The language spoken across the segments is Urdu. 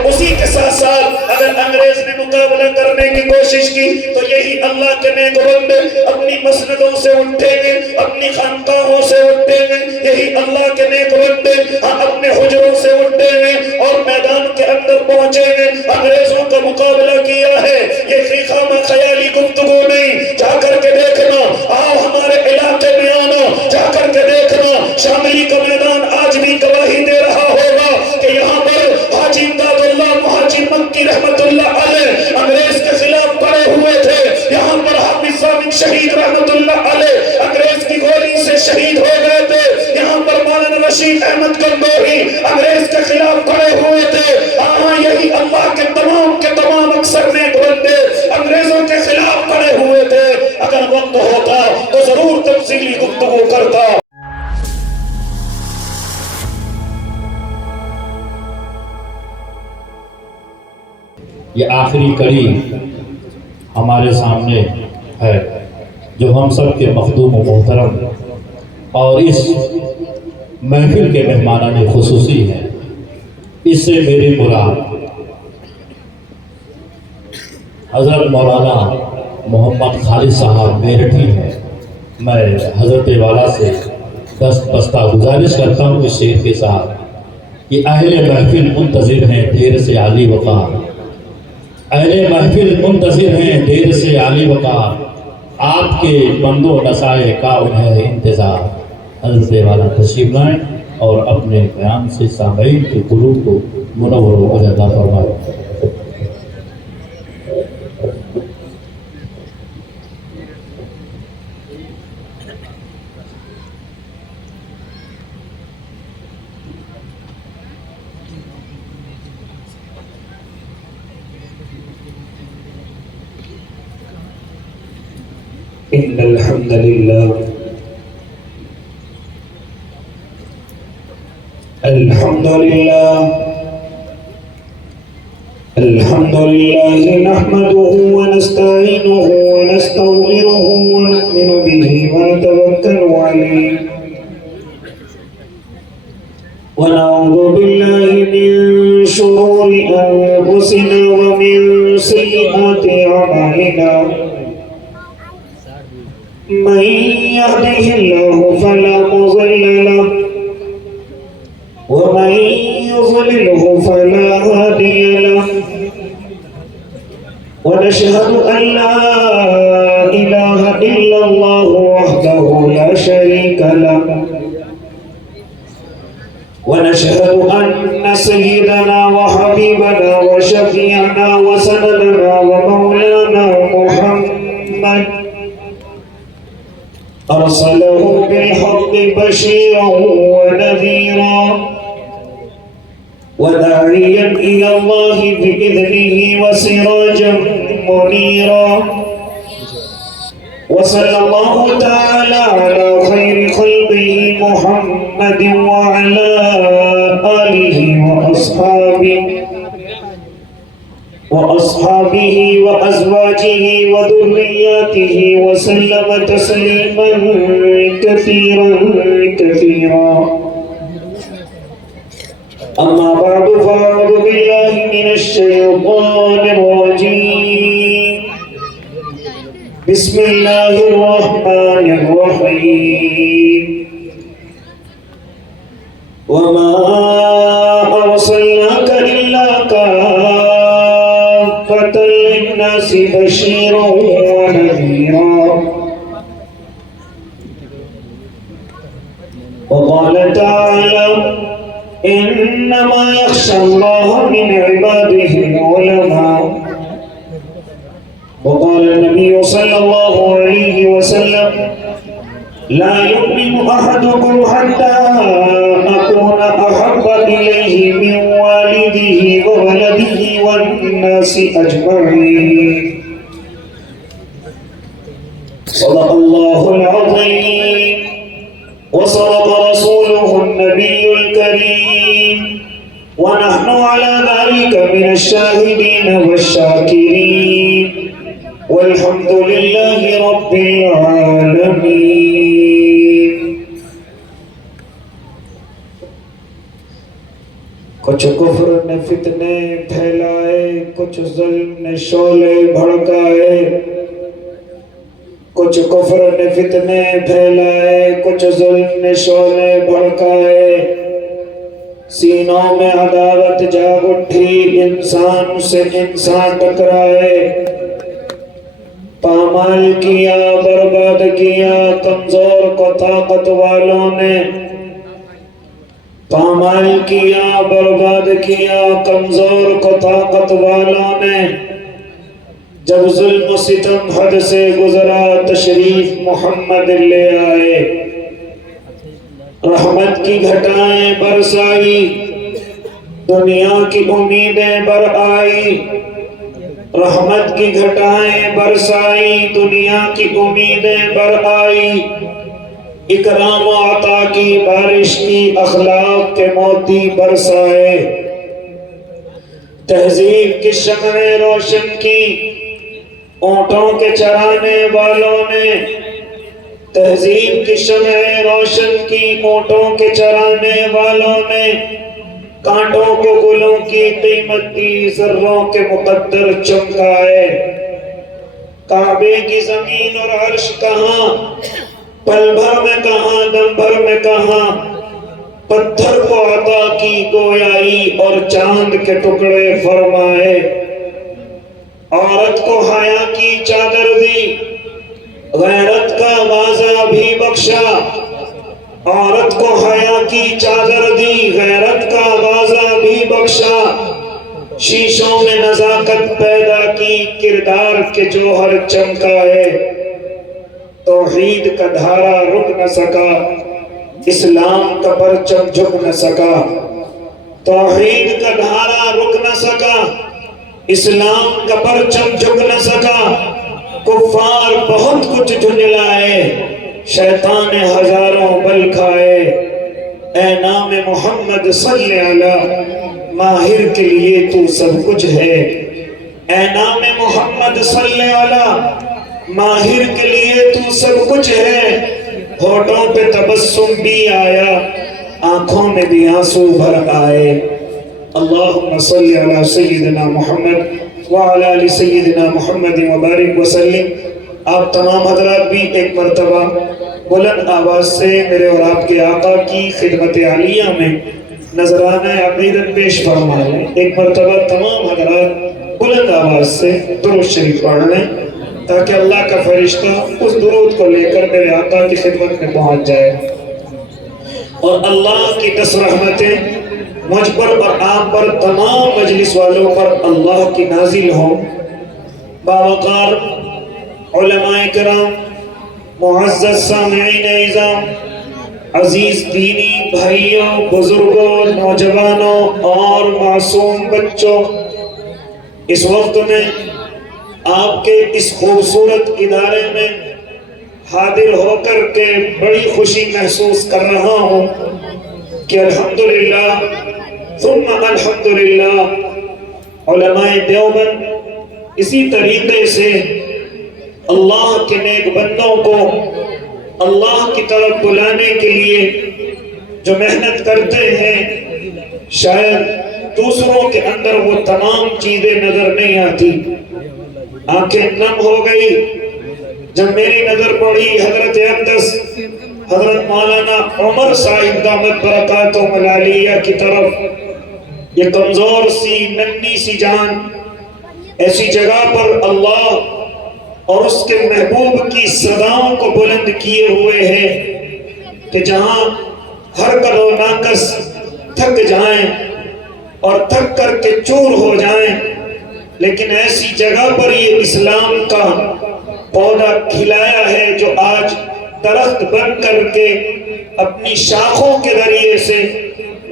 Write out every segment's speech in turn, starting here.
اور اسی کے ساتھ ساتھ اگر انگریز نے مقابلہ کرنے کی کوشش کی تو یہی اللہ کے نیک بندے اپنی مسجدوں سے اٹھیں گے، اپنی خانقاہوں سے اٹھیں گے، یہی اللہ کے نیک بندے اپنے حجروں سے اٹھیں گے اور میدان کے اندر پہنچیں گے۔ انگریزوں کا مقابلہ کیا ہے، یہ خامہ خیالی گفتگو نہیں، جا کر کے دیکھنا، آؤ ہمارے علاقے میں آنا، جا کر کے دیکھنا، شاملی کا میدان آج بھی گواہی دے رہا ہوگا کہ یہاں پر حاجی امداد اللہ مہاجر مکی رحمت اللہ علیہ انگریز کے خلاف پڑے ہوئے تھے، یہاں پر حافظ ضامن شہید رحمت اللہ علیہ انگریز کی گولی سے شہید ہو گئے تھے، یہاں پر مولانا رشید احمد گنگوہی انگریز کے خلاف پڑے ہوئے تھے۔ یہی اللہ کے تمام اکثر نیک بندے انگریزوں کے خلاف پڑے ہوئے تھے۔ اگر وقت ہوتا تو ضرور تفصیلی گفتگو کرتا۔ یہ آخری کڑی ہمارے سامنے ہے جو ہم سب کے مخدوم و محترم اور اس محفل کے مہمانان خصوصی ہے۔ اس سے میری مراد حضرت مولانا محمد خالد صاحب میرٹھی ہے۔ میں حضرت والا سے دستبستہ گزارش کرتا ہوں اس شعر کے ساتھ کہ اہل محفل منتظر ہیں ڈھیر سے عالی وقار، اہل محفل منتظر ہیں ڈھیر سے عالی وقار، آپ کے بندو نسائے کا انہیں انتظار۔ حضرت والا تشریف لائیں اور اپنے بیان سے سامعین کے قلوب کو منور و عطا فرمائیں۔ إن الحمد لله نحمده ونستعينه ونستغفره ونؤمن به ونتوكل عليه ونعوذ بالله من شرور أنفسنا ومن سيئات أعمالنا، من يهده الله فلا مضل له ومن يضلله فلا هادي له، ونشهد أن لا إله إلا الله وحده لا شريك له، ونشهد أن سيدنا وحبيبنا وشفيعنا وسندنا ومولانا محمد أرسله بالحق بشيرا ونذيرا وداعيا إلى الله بإذنه وسراجا منيرا، وصلى الله تعالى على خير خلقه محمد وعلى آله وأصحابه وأزواجه وذرياته وسلم تسليما كثيرا كثيرا. أما بعد فأعوذ بالله من الشيطان الرجيم. بسم الله الرحمن الرحيم. وما أرسلناك إلا كافة للناس بشيرا ونذيرا. وقال تعالى إنما يخشى الله من عباده العلماء. وقال النبي صلى الله عليه وسلم لا يؤمن أحدكم حتى أكون أحب إليه من والده وولده والناس أجمعين. صدق الله العظيم وصدق رسوله النبي الكريم، ونحن على ذلك من الشاهدين والشاكرين، والحمد لله رب العالمين. کچھ کفر نے فتنے پھیلائے، کچھ ظلم نے شعلے بھڑکائے، کچھ کفر نے فتنے پھیلائے، کچھ ظلم نے شعلے بھڑکائے، سینوں میں عداوت جاگ اٹھی، انسان سے انسان ٹکرائے، پامال کیا برباد کیا کمزور کو طاقت والوں نے، پامال کیا برباد کیا کمزور کو طاقت والوں نے، جب ظلم و ستم حد سے گزرا تشریف محمد لے آئے، رحمت کی گھٹائیں برسائی، دنیا کی امیدیں بر آئی، رحمت کی گھٹائیں برسائی، دنیا کی امیدیں بر آئی، اکرام و عطا کی بارش کی، اخلاق کے موتی برسائے، تہذیب کی شمعیں روشن کی اونٹوں کے چرانے والوں نے، تہذیب کی شمعیں روشن کی اونٹوں کے چرانے والوں نے، کانٹوں کو گلوں کی قیمت دی، ذروں کے مقدر چمکائے، کعبے کی زمین اور عرش کہاں، پل بھر میں کہاں، دم بھر میں کہاں، پتھر کو عطا کی گویائی اور چاند کے ٹکڑے فرمائے، عورت کو حیا کی چادر دی، غیرت کا واضح بھی بخشا، عورت کو حیا کی چادر دی، غیرت کا واضح بھی بخشا، شیشوں میں نزاکت پیدا کی، کردار کے جوہر چمکائے، توحید کا دھارا رک نہ سکا، اسلام کا پرچم جھک نہ سکا، توحید کا دھارا رک نہ سکا، اسلام کا پرچم جھک نہ سکا، کفار بہت کچھ جھنجلائے، شیطان ہزاروں بل کھائے، اے نام محمد صلی علی ماہر کے لیے تو سب کچھ ہے، اے نام محمد صلی علی ماہر کے لیے تو سب کچھ ہے، ہونٹوں پہ تبسم بھی آیا، آنکھوں میں بھی آنسو بھر آئے، اللہم صلی علی سیدنا محمد وعلی آل سیدنا محمد وبارک وسلم۔ آپ تمام حضرات بھی ایک مرتبہ بلند آواز سے میرے اور آپ کے آقا کی خدمت عالیہ میں نذرانہ عقیدت پیش فرمائیں، ایک مرتبہ تمام حضرات بلند آواز سے درود شریف پڑھ لیں تاکہ اللہ کا فرشتہ اس درود کو لے کر میرے آقا کی خدمت میں پہنچ جائے، اور اللہ کی 10 رحمتیں مجھ پر اور آپ پر تمام مجلس والوں پر اللہ کی نازل ہوں۔ باوقار علماء کرام، معزز سامعین اعظام، عزیز دینی بھائیوں، بزرگوں، نوجوانوں اور معصوم بچوں، اس وقت میں آپ کے اس خوبصورت ادارے میں حاضر ہو کر کے بڑی خوشی محسوس کر رہا ہوں کہ الحمدللہ ثم الحمدللہ علماء دیوبند اسی طریقے سے اللہ کے نیک بندوں کو اللہ کی طرف بلانے کے لیے جو محنت کرتے ہیں، شاید دوسروں کے اندر وہ تمام چیزیں نظر نہیں آتی۔ آنکھیں نم ہو گئی جب میری نظر پڑی حضرت اقدس حضرت مولانا عمر صاحب دامت برکاتہم العالیہ کی طرف، یہ کمزور سی ننھی سی جان ایسی جگہ پر اللہ اور اس کے محبوب کی صداؤں کو بلند کیے ہوئے ہے کہ جہاں ہر کلو ناقص تھک جائیں اور تھک کر کے چور ہو جائیں، لیکن ایسی جگہ پر یہ اسلام کا پودا کھلایا ہے جو آج درخت بن کر کے اپنی شاخوں کے ذریعے سے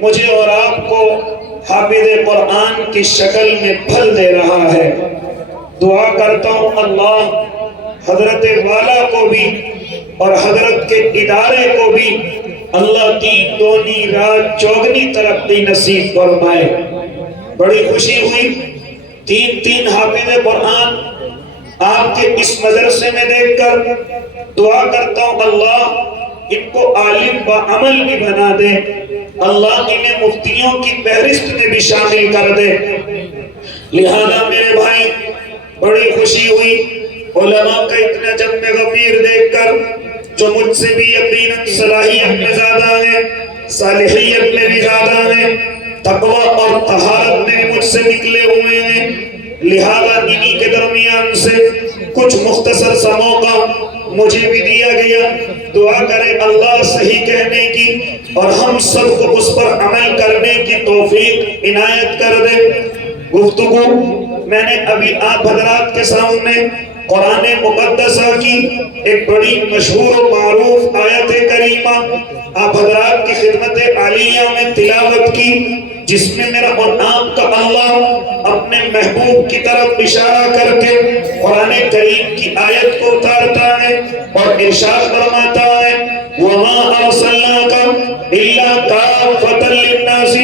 مجھے اور آپ کو حافظ قرآن کی شکل میں پھل دے رہا ہے۔ دعا کرتا ہوں اللہ حضرت والا کو بھی اور حضرت کے ادارے کو بھی اللہ دین دونی رات چوگنی ترقی نصیب فرمائے۔ بڑی خوشی ہوئی، 3 حافظ قرآن آپ کے اس مدرسے میں دیکھ کر دعا کرتا ہوں اللہ ان کو عالم با عمل بھی بنا دے، اللہ انہیں مفتیوں کی فہرست میں بھی شامل کر دے۔ لہذا میرے بھائی بڑی خوشی ہوئی علماء کا اتنا جم غفیر دیکھ کر، جو مجھ سے بھی یقیناً صلاحیت میں زیادہ ہیں، صالحیت میں بھی زیادہ ہیں، تقوی اور طہارت میں مجھ سے نکلے ہوئے ہیں۔ لہذا انہی کے درمیان سے کچھ مختصر سا موقع مجھے بھی دیا گیا۔ دعا کرے اللہ صحیح کہنے کی اور ہم سب کو اس پر عمل کرنے کی توفیق عنایت کر دے۔ گفتگو میں نے ابھی آپ حضرات کے سامنے قرآن مقدسہ کی ایک بڑی مشہور و معروف آیت کریمہ آپ حضرات کی خدمت عالیہ میں تلاوت کی، جس میں میرا اور آپ کا اللہ اپنے محبوب کی طرف اشارہ کر کے قرآن کریم کی آیت کو اتارتا ہے اور ارشاد فرماتا ہے وَمَا أَرْسَلْنَاكَ إِلَّا كَافَّةً لِلنَّاسِ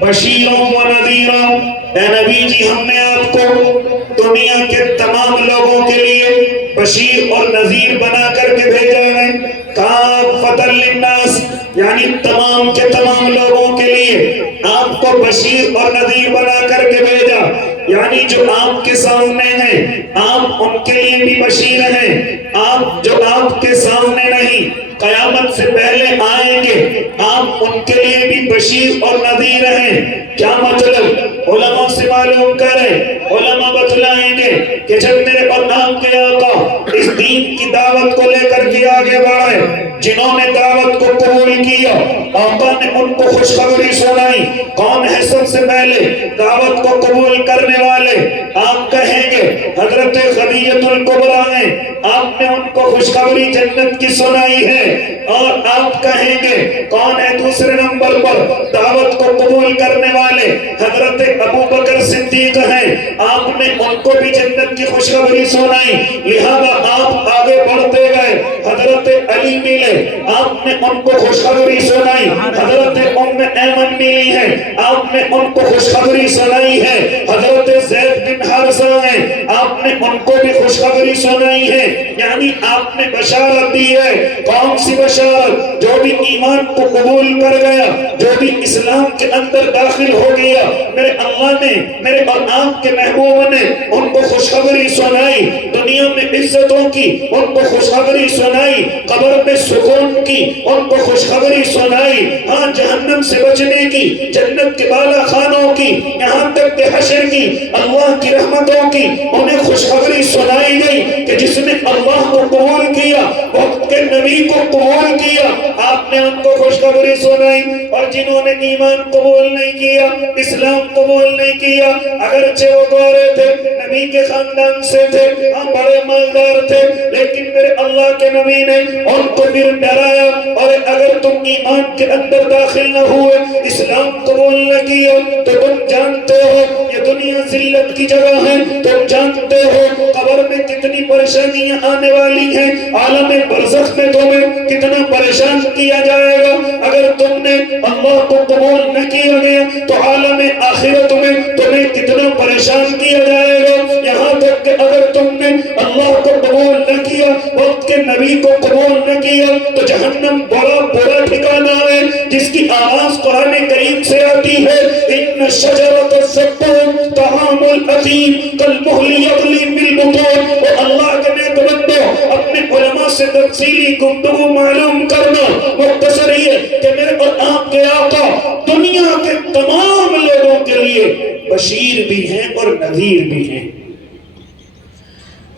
بَشِيرًا وَنَذِيرًا۔ اے نبی جی، ہم نے آپ کو دنیا کے تمام لوگوں کے لیے بشیر اور نذیر بنا کر کے بھیجا ہے۔ کافۃ للناس یعنی تمام کے تمام لوگوں کے لیے آپ کو بشیر اور نذیر بنا کر کے بھیجا، یعنی جو آپ کے سامنے ہیں آپ ان کے لیے بھی بشیر ہیں، آپ جو آپ کے سامنے نہیں قیامت سے پہلے آئیں گے آپ ان کے لیے بھی بشیر اور نذیر ہیں۔ کیا مطلب؟ علماء سے معلوم کریں، علماء بتلائیں گے کہ جب میرے اور آپ کے آقا اس دین کی دعوت کو لے کر کے آگے بڑھے، جنہوں نے دعوت کو قبول کیا آقا نے ان کو خوشخبری سنائی۔ کون ہے سب سے پہلے دعوت کو قبول کرنے والے؟ آپ کہیں گے حضرت خدیجہ الکبریٰ ہیں، آپ نے ان کو خوشخبری جنت کی سنائی ہے۔ اور آپ کہیں گے کون ہے دوسرے نمبر پر دعوت کو قبول کرنے والے؟ حضرت ابو بکر صدیق ہیں، آپ نے ان کو بھی جنت کی خوشخبری سنائی۔ لہذا آپ آگے بڑھتے گئے، حضرت علی ملے، آپ نے ان کو خوشخبری سنائی۔ حضرت ام ایمن ملی ہیں، آپ نے ان کو خوشخبری سنائی ہے۔ حضرت زید بن حارثہ ہیں، آپ نے ان کو بھی خوشخبری سنائی ہے۔ یعنی آپ نے بشارت دی ہے۔ کون سی بشارت؟ جو بھی ایمان کو قبول کر گیا، جو بھی اسلام کے اندر داخل ہو گیا، میرے اللہ نے، میرے اور آپ کے محبوب نے ان کو خوشخبری سنائی۔ دنیا میں عزتوں کی ان کو خوشخبری سنائی، قبر میں سکون کی ان کو خوشخبری سنائی، ہاں جہنم سے بچنے کی، جنت کے بالا خانوں کی، یہاں تک کہ حشر کی، اللہ کی رحمتوں کی انہیں خوشخبری سنائی گئی کہ جس نے اللہ کو قبول کیا، وقت کے نبی کو قبول کیا، آپ نے ان کو خوشخبری سنائی۔ اور جنہوں نے ایمان قبول نہیں کیا، اسلام قبول نہیں کیا، اگرچہ وہ گورے تھے، نبی کے خاندان سے تھے، ہم بڑے مالدار تھے، لیکن میرے اللہ کے نبی نے ان کو پھر ڈرایا اور اگر تم ایمان کے اندر داخل نہ ہوئے، اسلام قبول نہ کیا تو تم جانتے ہو یہ دنیا ذلت کی جگہ ہے، تم جانتے ہو قبر میں کتنی پریشانیاں آنے والی ہیں، عالم برزخ میں تمہیں کتنا پریشان کیا جائے گا۔ اگر تم نے اللہ کو قبول نہ کیا گیا تو عالم آخرت میں تمہیں کتنا پریشان کیا جائے گا۔ یہاں تک کہ اگر تم نے اللہ کو قبول نہ کیا، وقت کے نبی کو قبول نہ کیا تو جہنم بڑا برا ٹھکانہ ہے، جس کی آواز قرآن کریم سے آتی ہے ان شجرۃ الزقوم طعام الاثیم کالمہل یغلی فی البطون۔ اور اللہ کے نیک بندو، اپنے علماء سے تفصیلی گفتگو معلوم کرنا، مختصر یہ کہ میرے اور آپ کے آقا دنیا کے تمام لوگوں کے لیے بشیر بھی ہیں اور نذیر بھی ہیں۔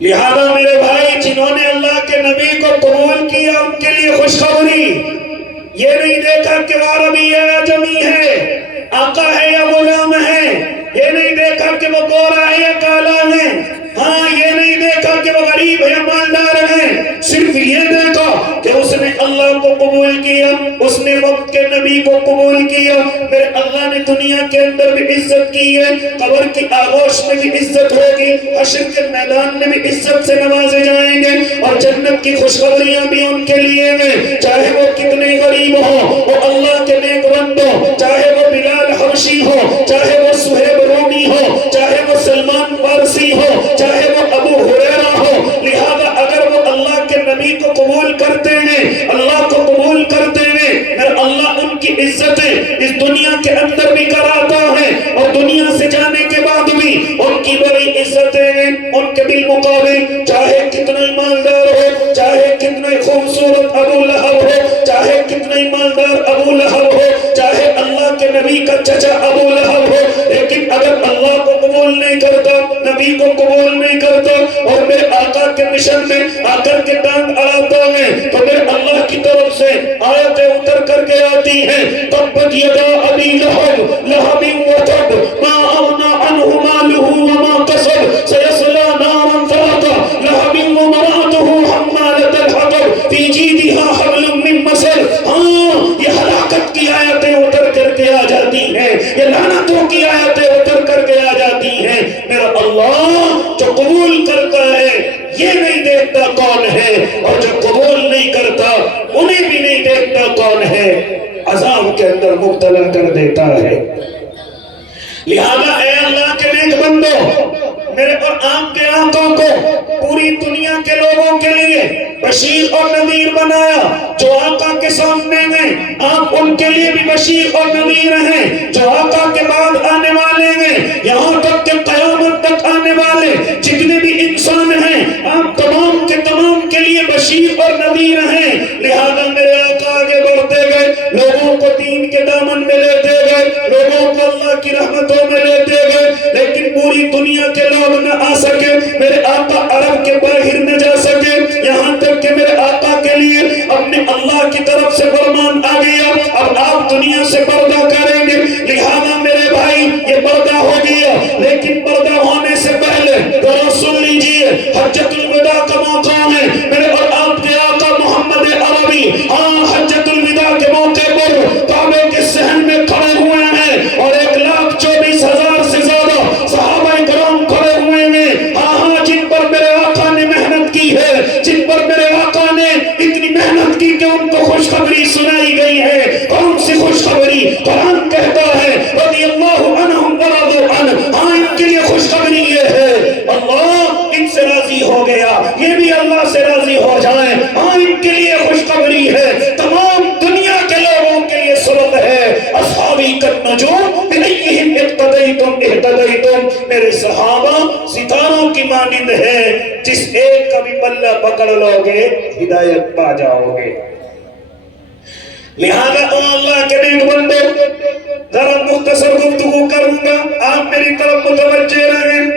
لہذا میرے بھائی، جنہوں نے اللہ کے نبی کو قبول کیا ان کے لیے خوشخبری، یہ نہیں دیکھا کہ وہ عربی ہے یا جمی ہے، آقا ہے یا غلام ہے، یہ نہیں دیکھا کہ وہ گورا ہے یا کالا ہے، ہاں یہ نہیں دیکھا کہ وہ غریب ہے یا مالدار ہے، صرف یہ دیکھا کہ اس نے اللہ کو قبول کیا، اس نے وقت کے نبی کو قبول کیا۔ میرے اللہ نے دنیا کے اندر بھی عزت کی ہے، قبر کی آغوش میں بھی عزت ہوگی، حشر کے میدان میں بھی عزت سے نوازے جائیں گے، اور جنت کی خوشخبریاں بھی ان کے لیے ہیں، چاہے وہ کتنے غریب ہوں، وہ اللہ کے نیک بندوں، چاہے وہ بلال حبشی ہو، چاہے وہ صہیب رومی ہو، چاہے وہ سلمان فارسی ہو، چاہے وہ ابو ہریرہ ہو۔ لہذا اگر وہ اللہ کے نبی کو قبول کرتے ہیں، اللہ کو قبول کرتے ہیں، پھر اللہ ان کی عزتیں اس دنیا کے اندر بھی کراتا ہے اور دنیا سے جانے کے بعد بھی ان کی بڑی عزتیں ہیں. ان کے بالمقابل چاہے کتنا ایماندار ہو, چاہے کتنا خوبصورت ابو لہب ہو, چاہے کتنا ایماندار ابو لہب ہو, چاہے اللہ کے نبی کا چچا ابو لہب ہو, لیکن اگر اللہ کو قبول نہیں کرتا, نبی کو قبول نہیں کرتا اور میرے آقا کے مشن میں آ کر کے ٹانگ اڑاتا ہے, تو میرے اللہ کی طرف سے آیتیں اتر کر کے آتی ہیں. تبت یدا ابی لہب لہب وتب ما اغنى عنه ماله وما كسب سيصلى نارا ذات لهب وامرأته حمالة الحطب في جيدها حبل من مسد. ہاں, یہ ہلاکت کی آیتیں اتر کر کے آ جاتی ہیں, یہ لعنتوں کی آیتیں اتر کر کے آ جاتی ہیں. میرا اللہ جو قبول کرتا ہے یہ نہیں دیکھتا کون ہے, اور جو قبول نہیں کرتا انہیں بھی نہیں دیکھتا کون ہے, عذاب کے اندر مبتلا کر دیتا ہے. لہذا اے اللہ کے نیک بندو, میرے اور آپ کے آقا کو پوری دنیا کے لوگوں کے لیے بشیر اور نذیر بنایا. جو آقا کے سامنے ہیں آپ ان کے لیے بھی بشیر اور نذیر ہیں, جو آقا کے بعد آنے والے ہیں, یہاں تک کہ قیامت تک آنے والے جتنے بھی انسان ہیں آپ تمام کے تمام کے لیے بشیر اور نذیر ہیں. لہذا میرے آقا آگے بڑھتے گئے, لوگوں کو دین کے دامن میں لیتے گئے, لوگوں کو اللہ کی رحمتوں میں لیتے گئے, لیکن پوری دنیا کے لوگ نہ آ سکے, میرے آقا عرب کے باہر نہ جا سکے, یہاں تک کہ میرے آقا کے لیے اپنے اللہ کی طرف سے فرمان آ گیا اب آپ دنیا سے پردہ کریں گے. لہذا میرے بھائی یہ پردہ ہو گیا, لیکن پردہ ہونے سے پہلے ذرا سن لیجئے, حجۃ الوداع کا موقع ہے. میرے اور آپ کے آقا محمد عربی حجۃ الوداع کے موقع پر کعبے کے صحن میں کھڑے ہوئے ہیں اور 1,24,000 سے زیادہ صحابہ کرام کھڑے ہوئے ہیں, جن پر میرے آقا نے محنت کی ہے, جن پر میرے آقا نے اتنی محنت کی کہ ان کو خوشخبری سنائی گئی ہے. کون سی خوشخبری؟ قرآن کہتا ہے رضی اللہ عنہم ورضوا عنہ, ان کے لیے خوشخبری یہ ہے اللہ ان سے راضی ہو گیا, یہ بھی اللہ سے راضی ہو جائیں. ان کے لیے خوشخبری ہے, تمام دنیا کے لوگوں کے لیے سبق ہے. اصحابی کالنجوم بأیہم اقتدیتم اہتدیتم, میرے صحابہ ستاروں کی مانند ہیں, جس ایک کا بھی پلہ پکڑ لو گے ہدایت پا جاؤ گے. لہذا اللہ کے نیک بندے ذرا مختصر گفتگو کروں گا, آپ میری طرف متوجہ رہیں.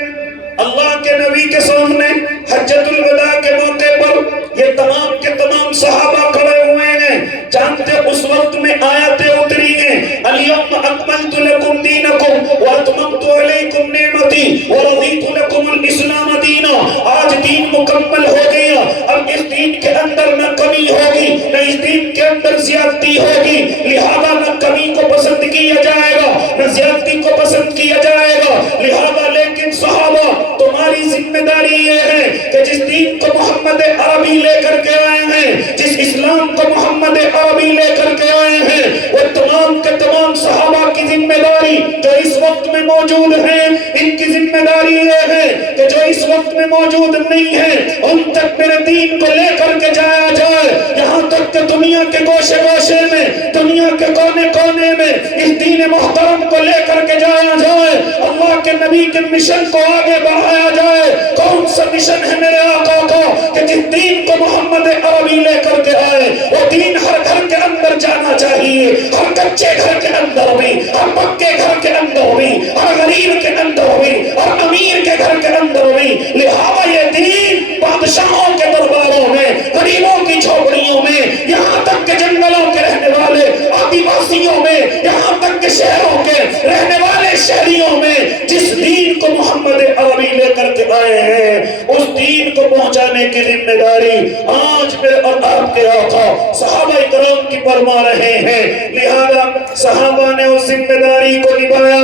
اللہ کے نبی کے سامنے حجۃ الوداع کے موقع پر یہ تمام کے تمام صحابہ کھڑے ہوئے ہیں. جانتے اس وقت میں آیتیں اتری ہیں, الیوم اکملت لکم دینکم واتممت علیکم نعمتی ورضیت لکم الاسلام دینا. آج دین مکمل ہو گیا, اب اس دین کے اندر نہ کمی ہوگی نہ اس دین کے اندر زیادتی ہوگی. لہذا نہ کمی کو پسند کیا جائے گا نہ زیادتی کو پسند کیا جائے گا. لہذا لیکن صحابہ تمہاری ذمہ داری یہ ہے کہ جس دین کو محمد عربی لے کر کے آئے ہیں, جس اسلام کو محمد عربی لے کر کے آئے ہیں, وہ تمام کے تمام صحابہ کی ذمہ داری جو اس وقت میں موجود ہیں, ان کی ذمہ داری یہ ہے کہ جو اس وقت میں موجود نہیں ہیں ان تک میرے دین کو لے کر کے جایا جائے. یہاں تک کہ دنیا کے گوشے گوشے میں, دنیا کے کونے کونے میں اس دین محترم کو لے کر کے جایا جائے, اللہ کے نبی کے مشن کو آگے بڑھایا جائے. کون سا مشن ہے میرے آقا کا کہ جس دین کو محمد عربی لے کر کے آئے وہ دین ہر گھر کے اندر جانا چاہیے, ہر کچے گھر کے اندر بھی, ہر پکے گھر کے اندر بھی, ہر غریب کے اندر بھی, ہر امیر کے گھر کے اندر بھی. لہذا یہ دین بادشاہوں کے درباروں میں, غریبوں کی جھوپڑیوں میں, یہاں تک کہ جنگلوں کے رہنے والے آدی واسیوں میں, یہاں تک کہ شہروں کے رہنے والے شہریوں میں, جس دین کو محمد عربی لے کر کے آئے ہیں اس دین کو پہنچانے کی ذمہ داری آج میرے اور آپ کے آقا صحابہ کرام کی فرما رہے ہیں. لہذا صحابہ نے اس ذمہ داری کو نبھایا.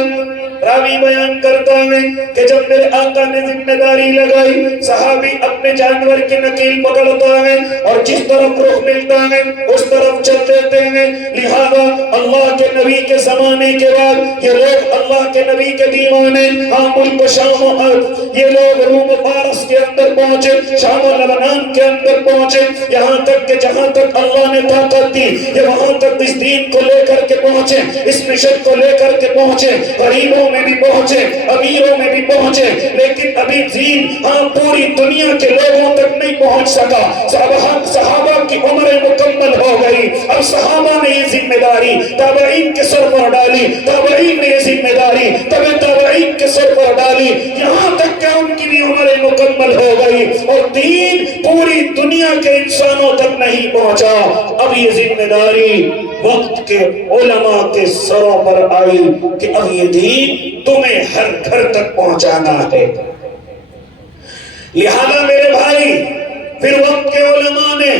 راوی بیان کرتا ہے کہ جب میرے آقا نے ذمہ داری لگائی, صحابی اپنے جانور کی نکیل پکڑتا ہے اور جس طرف رخ ملتا ہے اس طرف چل دیتے ہیں. لہذا اللہ کے نبی کے زمانے کے بعد یہ لوگ اللہ کے نبی کے دیوانے ملک شام یہ لوگ روم و فارس کے اندر پہنچے، شام و لبنان کے اندر پہنچے، یہاں تک کہ جہاں تک اللہ نے طاقت دی یہ وہاں تک اس دین کو لے کر کے پہنچے، اس مشن کو لے کر کے پہنچے، غریبوں میں بھی پہنچے، امیروں میں بھی پہنچے، لیکن ابھی دین پوری دنیا کے لوگوں تک نہیں پہنچ سکا۔ صحابہ کی عمریں مکمل ہو گئی، اب صحابہ نے یہ ذمہ داری تابعین کے سر پر ڈالی، تابعین نے یہ ذمہ داری تابعین کے سر پر ڈالی، یہاں تک کہ ان کی بھی عمریں مکمل ہو گئی اور دین پوری دنیا کے انسانوں تک نہیں پہنچا۔ اب یہ ذمہ داری وقت کے علماء کے سروں پر آئی کہ اب یہ دین تمہیں ہر گھر تک پہنچانا ہے۔ لہذا میرے بھائی پھر وقت کے علماء نے،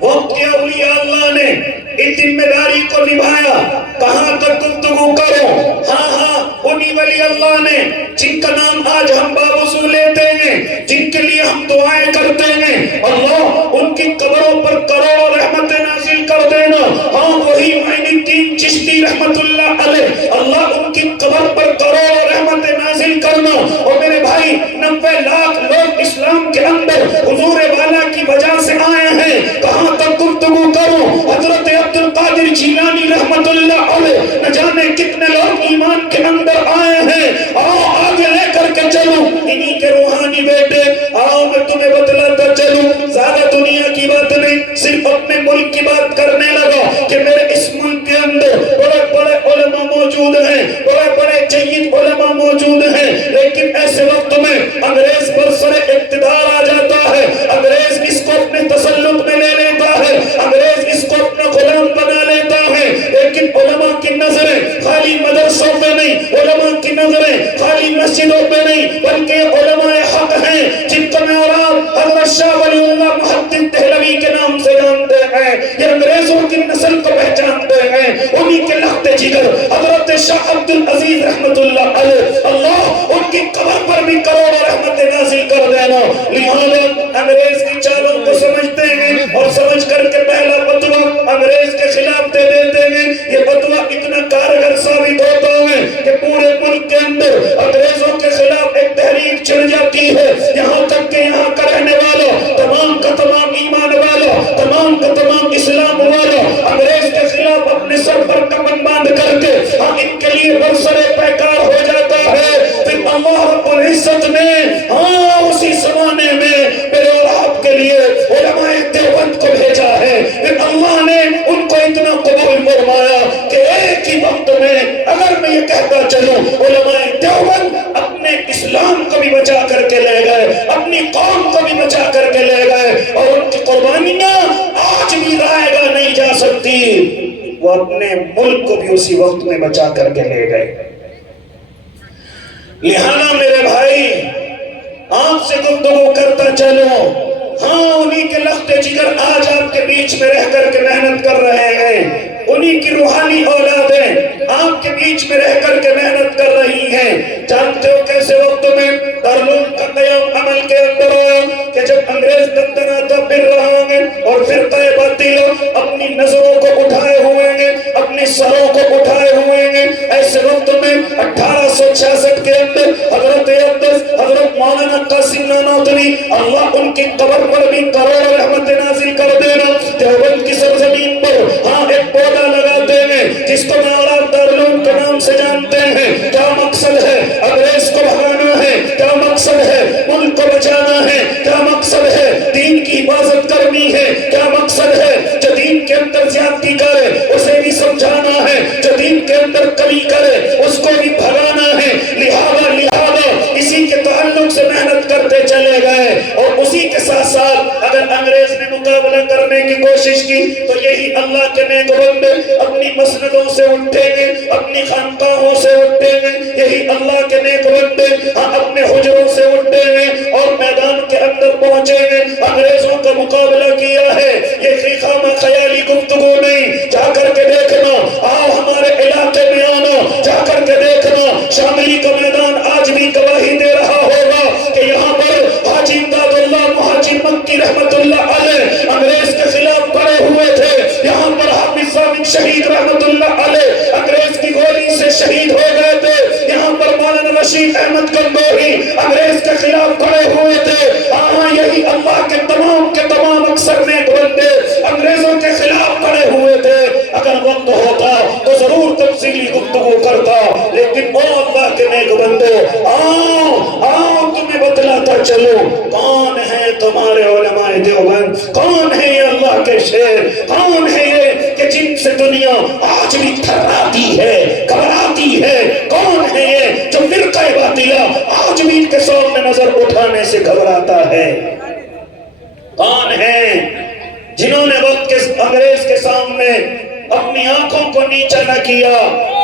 وقت کے اولیاء اللہ نے اس ذمہ داری کو نبھایا۔ کہاں تک گفتگو کرو؟ ہاں انہی ولی اللہ نے جن کا نام آج ہم بابوسو لیتے ہیں، جن کے لیے ہم دعائیں کرتے ہیں، اللہ ان کی قبروں پر کروڑوں رحمت نازل کر دینا۔ ہاں وہی معین الدین چشتی رحمت اللہ علیہ، اللہ ان کی قبر پر کروڑوں رحمت نازل کرنا۔ اور میرے بھائی 90 لاکھ لوگ اسلام کے اندر حضور والا کی وجہ سے آئے ہیں۔ کہاں تک گفتگو کروں؟ حضرت عبد القادر جیلانی رحمت اللہ علیہ نہ جانے کتنے لوگ ایمان کے اندر آئے ہیں۔ آؤ آگے لے کر کے چلوں، انہی کے روحانی بیٹے، آؤ میں تمہیں بتلاتا چلوں۔ زیادہ دنیا کی بات نہیں، صرف اپنے ملک کی بات کرنے لگا کہ میرے اس ملک کے اندر بڑے بڑے علماء موجود ہیں، بڑے بڑے جید علماء موجود ہیں، لیکن ایسے وقت میں انگریز برسر اقتدار آ جاتا ہے، انگریز اس کو اپنے تسلط میں لے لیتا ہے، انگریز اس کو اپنا غلام بنا لیتا ہے، لیکن علماء کی نظریں خالی مدرسوں پہ نہیں، علماء کی نظریں خالی مسجدوں پہ نہیں، بلکہ علماء حق ہیں جن کو میں اور آپ حضرت شاہ ولی اللہ محدث دہلوی کے نام سے جانتے ہیں، یہ انگریزوں کی نسل کو پہچانتے ہیں، انہی کے لخت جگر حضرت شاہ عبد العزیز رحمت اللہ علیہ، اللہ ان کی قبر پر بھی کروڑوں رحمت نازل کر دینا۔ لہذا انگریز کی چالوں کو سمجھتے ہیں اور سمجھ کر کے پہلا فتویٰ انگریز کے خلاف دے دیتے ہیں۔ یہ فتویٰ اتنا کارگر ثابت ہوتا ہے کہ پورے ملک کے اندر انگریزوں کے خلاف ایک تحریک چھڑ جاتی ہے، یہاں تک کہ یہاں کا رہنے والا تمام کا تمام ایمان والا، تمام کا تمام اسلام والا انگریز کے خلاف اپنے سر پر کفن باندھ کر کے ان کے لیے برسر پیکار ہو جاتا ہے۔ پھر اللہ رب العزت نے اسی زمانے میں میرے اور آپ کے لیے علماء دیوبند کو بھیجا ہے۔ پھر اللہ نے ان کو اتنا قبول فرمایا کہ ایک ہی وقت میں اگر میں یہ کہتا چلوں علماء دیوبند اپنے اسلام کو بھی بچا کر کے لے گئے، اپنی قوم کو بھی بچا کر کے لے گئے، اور ان کی قربانیاں آج بھی رائے گاہ نہیں جا سکتی، وہ اپنے ملک کو بھی اسی وقت میں بچا کر کے لے گئے۔ لہذا میرے بھائی آپ سے گفتگو کرتا چلو، ہاں انہی کے لخت جگر آج آپ کے بیچ میں رہ کر کے محنت کر رہے ہیں، انہی کی روحانی اولادیں آپ کے بیچ میں رہ کر کے محنت کر رہی ہیں۔ جانتے ہو کیسے وقت میں دارالعلوم کا قیام عمل کے اندر آیا کہ جب انگریز دندناتا پھر رہا ہے اور فرقہ باطل اپنی نظروں کو اٹھائے ہوئے ہیں، اپنی سروں کو اٹھائے ہوئے ہیں، ایسے وقت میں 1866 کے اندر حضرت اقدس حضرت مولانا قاسم نانوتوی اللہ ان کی قبر پر بھی کروڑ رحمت نازل کر دینا، دیوبند کی سرزمین پر ایک پودا لگاتے ہیں جس کو میں اور آپ دارالعلوم کے نام سے جانتے ہیں۔ کیا مقصد ہے؟ انگریز کو بھگانا ہے، کیا مقصد ہے؟ ملک کو بچانا ہے، کیا مقصد ہے؟ دین کی حفاظت کرنی ہے، کیا مقصد ہے؟ جو دین کے اندر زیادتی کرے اسے بھی سمجھانا ہے، جو دین کے اندر کمی کرے اس کو بھی بھگانا ہے۔ لہذا اسی کے تعلق سے محنت کرتے چلے گئے، اور اسی کے ساتھ ساتھ اگر انگریز نے مقابلہ کرنے کی کوشش کی تو یہی اللہ کے نیک بندے اپنی مسندوں سے اٹھیں گے، اپنی خانقاہوں سے اٹھیں گے، یہی اللہ کے نیک بندے اپنے حجروں سے اٹھیں گے اور میدان کے اندر پہنچیں گے۔ انگریزوں کا مقابلہ کیا ہے، یہ خامہ خیالی گفتگو نہیں، جا کر کے دیکھنا، آؤ ہمارے علاقے میں آنا، جا کر کے دیکھنا، شاملی کا میدان آج بھی گواہی دے رہا ہوگا کہ یہاں پر حاجی امداد اللہ مہاجر مکی رحمت اللہ علیہ انگریز کے خلاف پڑے ہوئے تھے، یہاں پر حافظ ضامن شہید رحمت اللہ علیہ رشید احمد گنگوہی انگریز کے خلاف کھڑے ہوئے تھے. یہی اللہ کے تمام اکثر نیک بندے انگریزوں کے خلاف کھڑے ہوئے تھے. اگر وقت ہوتا تو ضرور تفصیلی گفتگو کرتا, لیکن او اللہ کے نیک بندے, آؤ تمہیں بتلاتا چلو کون ہے تمہارے علماء دیوبند, کون ہے یہ اللہ کے شیر, کون ہے یہ کہ جن سے دنیا آج بھی تھراتی ہے, گھبراتی ہے, کون ہے یہ جو فرقہ باطلہ آج بھی ان کے سامنے نظر اٹھانے سے گھبراتا ہے, کون ہے جنہوں نے وقت کے انگریز کے سامنے اپنی آنکھوں کو نیچا نہ کیا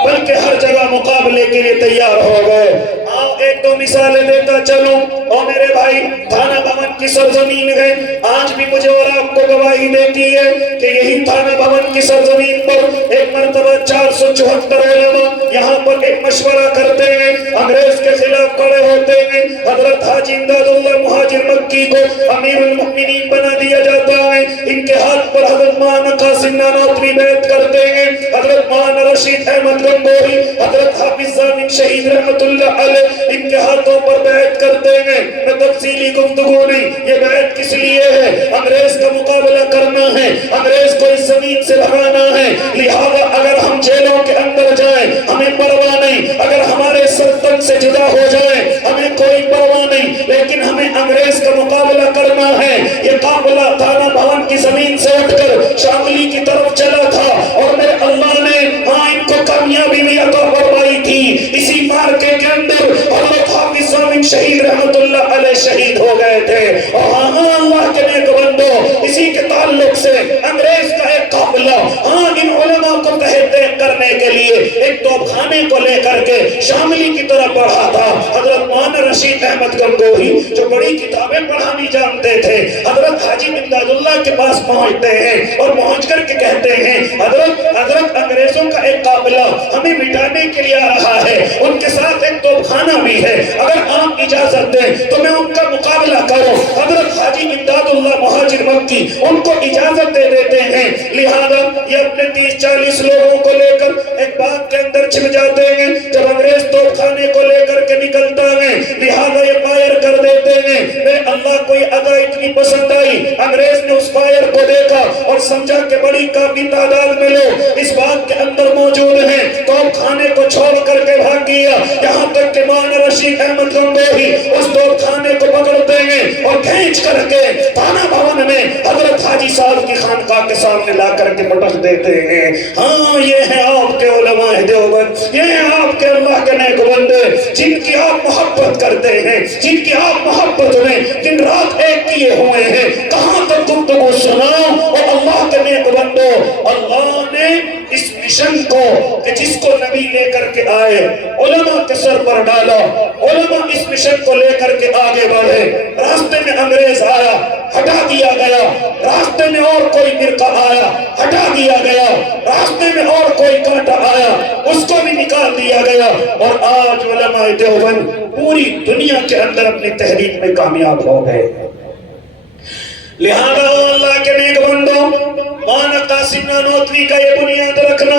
بلکہ ہر جگہ مقابلے کے لیے تیار ہو گئے. آؤ ایک دو مثالیں دیتا چلوں. اور میرے بھائی تھانہ بھون کی سرزمین ہے, آج بھی مجھے اور آپ کو گواہی دیتی ہے کہ یہی تھانہ بھون کی سرزمین پر ایک مرتبہ 474 علماء یہاں پر ایک مشورہ کرتے ہیں, انگریز کے خلاف کھڑے ہوتے ہیں. حضرت حاجی امداد اللہ مہاجر مکی کو امیر المؤمنین بنا دیا جاتا ہے. ان کے ہاتھ پر حضرت مولانا قاسم نانوتوی بیعت کرتے ہیں, حضرت مولانا رشید احمد گنگوہی, حضرت حافظ ضامن شہید رحمت اللہ علیہ ان کے ہاتھوں پر بیعت کرتے ہیں. میں تفصیلی گفتگو نہیں, یہ بیعت کس لیے ہے؟ انگریز کا مقابلہ کرنا ہے, انگریز کو اس زمین سے بھگانا ہے. لہذا اگر ہم جیلوں کے اندر جائیں ہمیں پرواہ نہیں, اگر ہمارے سلطن سے جدا ہو جائیں ہمیں کوئی پرواہ نہیں, لیکن ہمیں انگریز کا مقابلہ کرنا ہے. یہ قافلہ تھانہ بھون کی زمین سے اٹھ کر شاملی کی طرف چلا تھا اور میرے اللہ نے ان کو کامیابی بھی عطا فرمائی تھی. اسی مارکے کے اندر حضرت حافظ ضامن شہید رحمت اللہ علیہ شہید ہو گئے تھے. اور اللہ کے نیک بندو, اسی کے تعلق سے انگریز کا ایک قافلہ ان علماء کو تحقیق کرنے کے لیے ایک توپ خانے کو لے کر کے شاملی کی طرف بڑھا تھا. حضرت مولانا رشید احمد گنگوہی جو بڑی کتابیں پڑھانی جانتے تھے, حضرت حاجی امداد اللہ کے پاس پہنچتے ہیں اور پہنچ کر کے کہتے ہیں حضرت انگریزوں کا ایک قافلہ ہمیں مٹانے کے لیے آ رہا ہے, ان کے ساتھ ایک توپ خانہ بھی ہے, اگر آپ اجازت دیں تو میں ان کا مقابلہ کروں. حضرت حاجی امداد اللہ مہاجر مکی ان کو اجازت دے دیتے ہیں. لہذا یہ اپنے 30-40 لوگوں کو لے کر ایک باغ کے اندر چھپ جاتے ہیں. جب انگریز توپ خانے کو لے کر کے نکلتا ہے لہذا یہ فائر کر دیتے ہیں. میرے اللہ کو یہ ادا اتنی پسند آئی, انگریز نے اس فائر کو دیکھا اور سمجھا کہ بڑی کافی تعداد میں لوگ اس باغ کے اندر موجود ہیں, توپ خانے کو چھوڑ کر کے بھاگ گیا. یہاں تک کہ مولانا رشید احمد گنگوہی اس توپ خانے کو پکڑتے ہیں اور کھینچ کر کے تھانہ بھون میں حضرت حاجی صاحب کی خانقاہ کے سامنے لا کر کے پٹک دیتے ہیں. یہ ہے آپ کے علماء دیوبند, یہ ہے آپ کے اللہ کے نیک بندے جن کی آپ محبت کرتے ہیں, جن کی آپ محبت میں دن رات ایک کیے ہوئے ہیں. کہاں تک گفتگو سناؤ. اور اللہ کے نیک بندو, اللہ نے اس مشن کو کہ جس کو نبی لے کر کے آئے علماء کے سر پر ڈالا, علماء اس مشن کو لے کر کے آگے بڑھے. راستے میں انگریز آیا, ہٹا دیا گیا. راستے میں اور کوئی فرقہ آیا, ہٹا دیا گیا. راستے میں اور کوئی کانٹا آیا, اس کو بھی نکال دیا گیا. اور آج علماء دیوبند پوری دنیا کے اندر اپنی تحریک میں کامیاب ہو گئے. لہذا اللہ کے نیک بندوں, مولانا قاسم نانوتوی کا یہ بنیاد رکھنا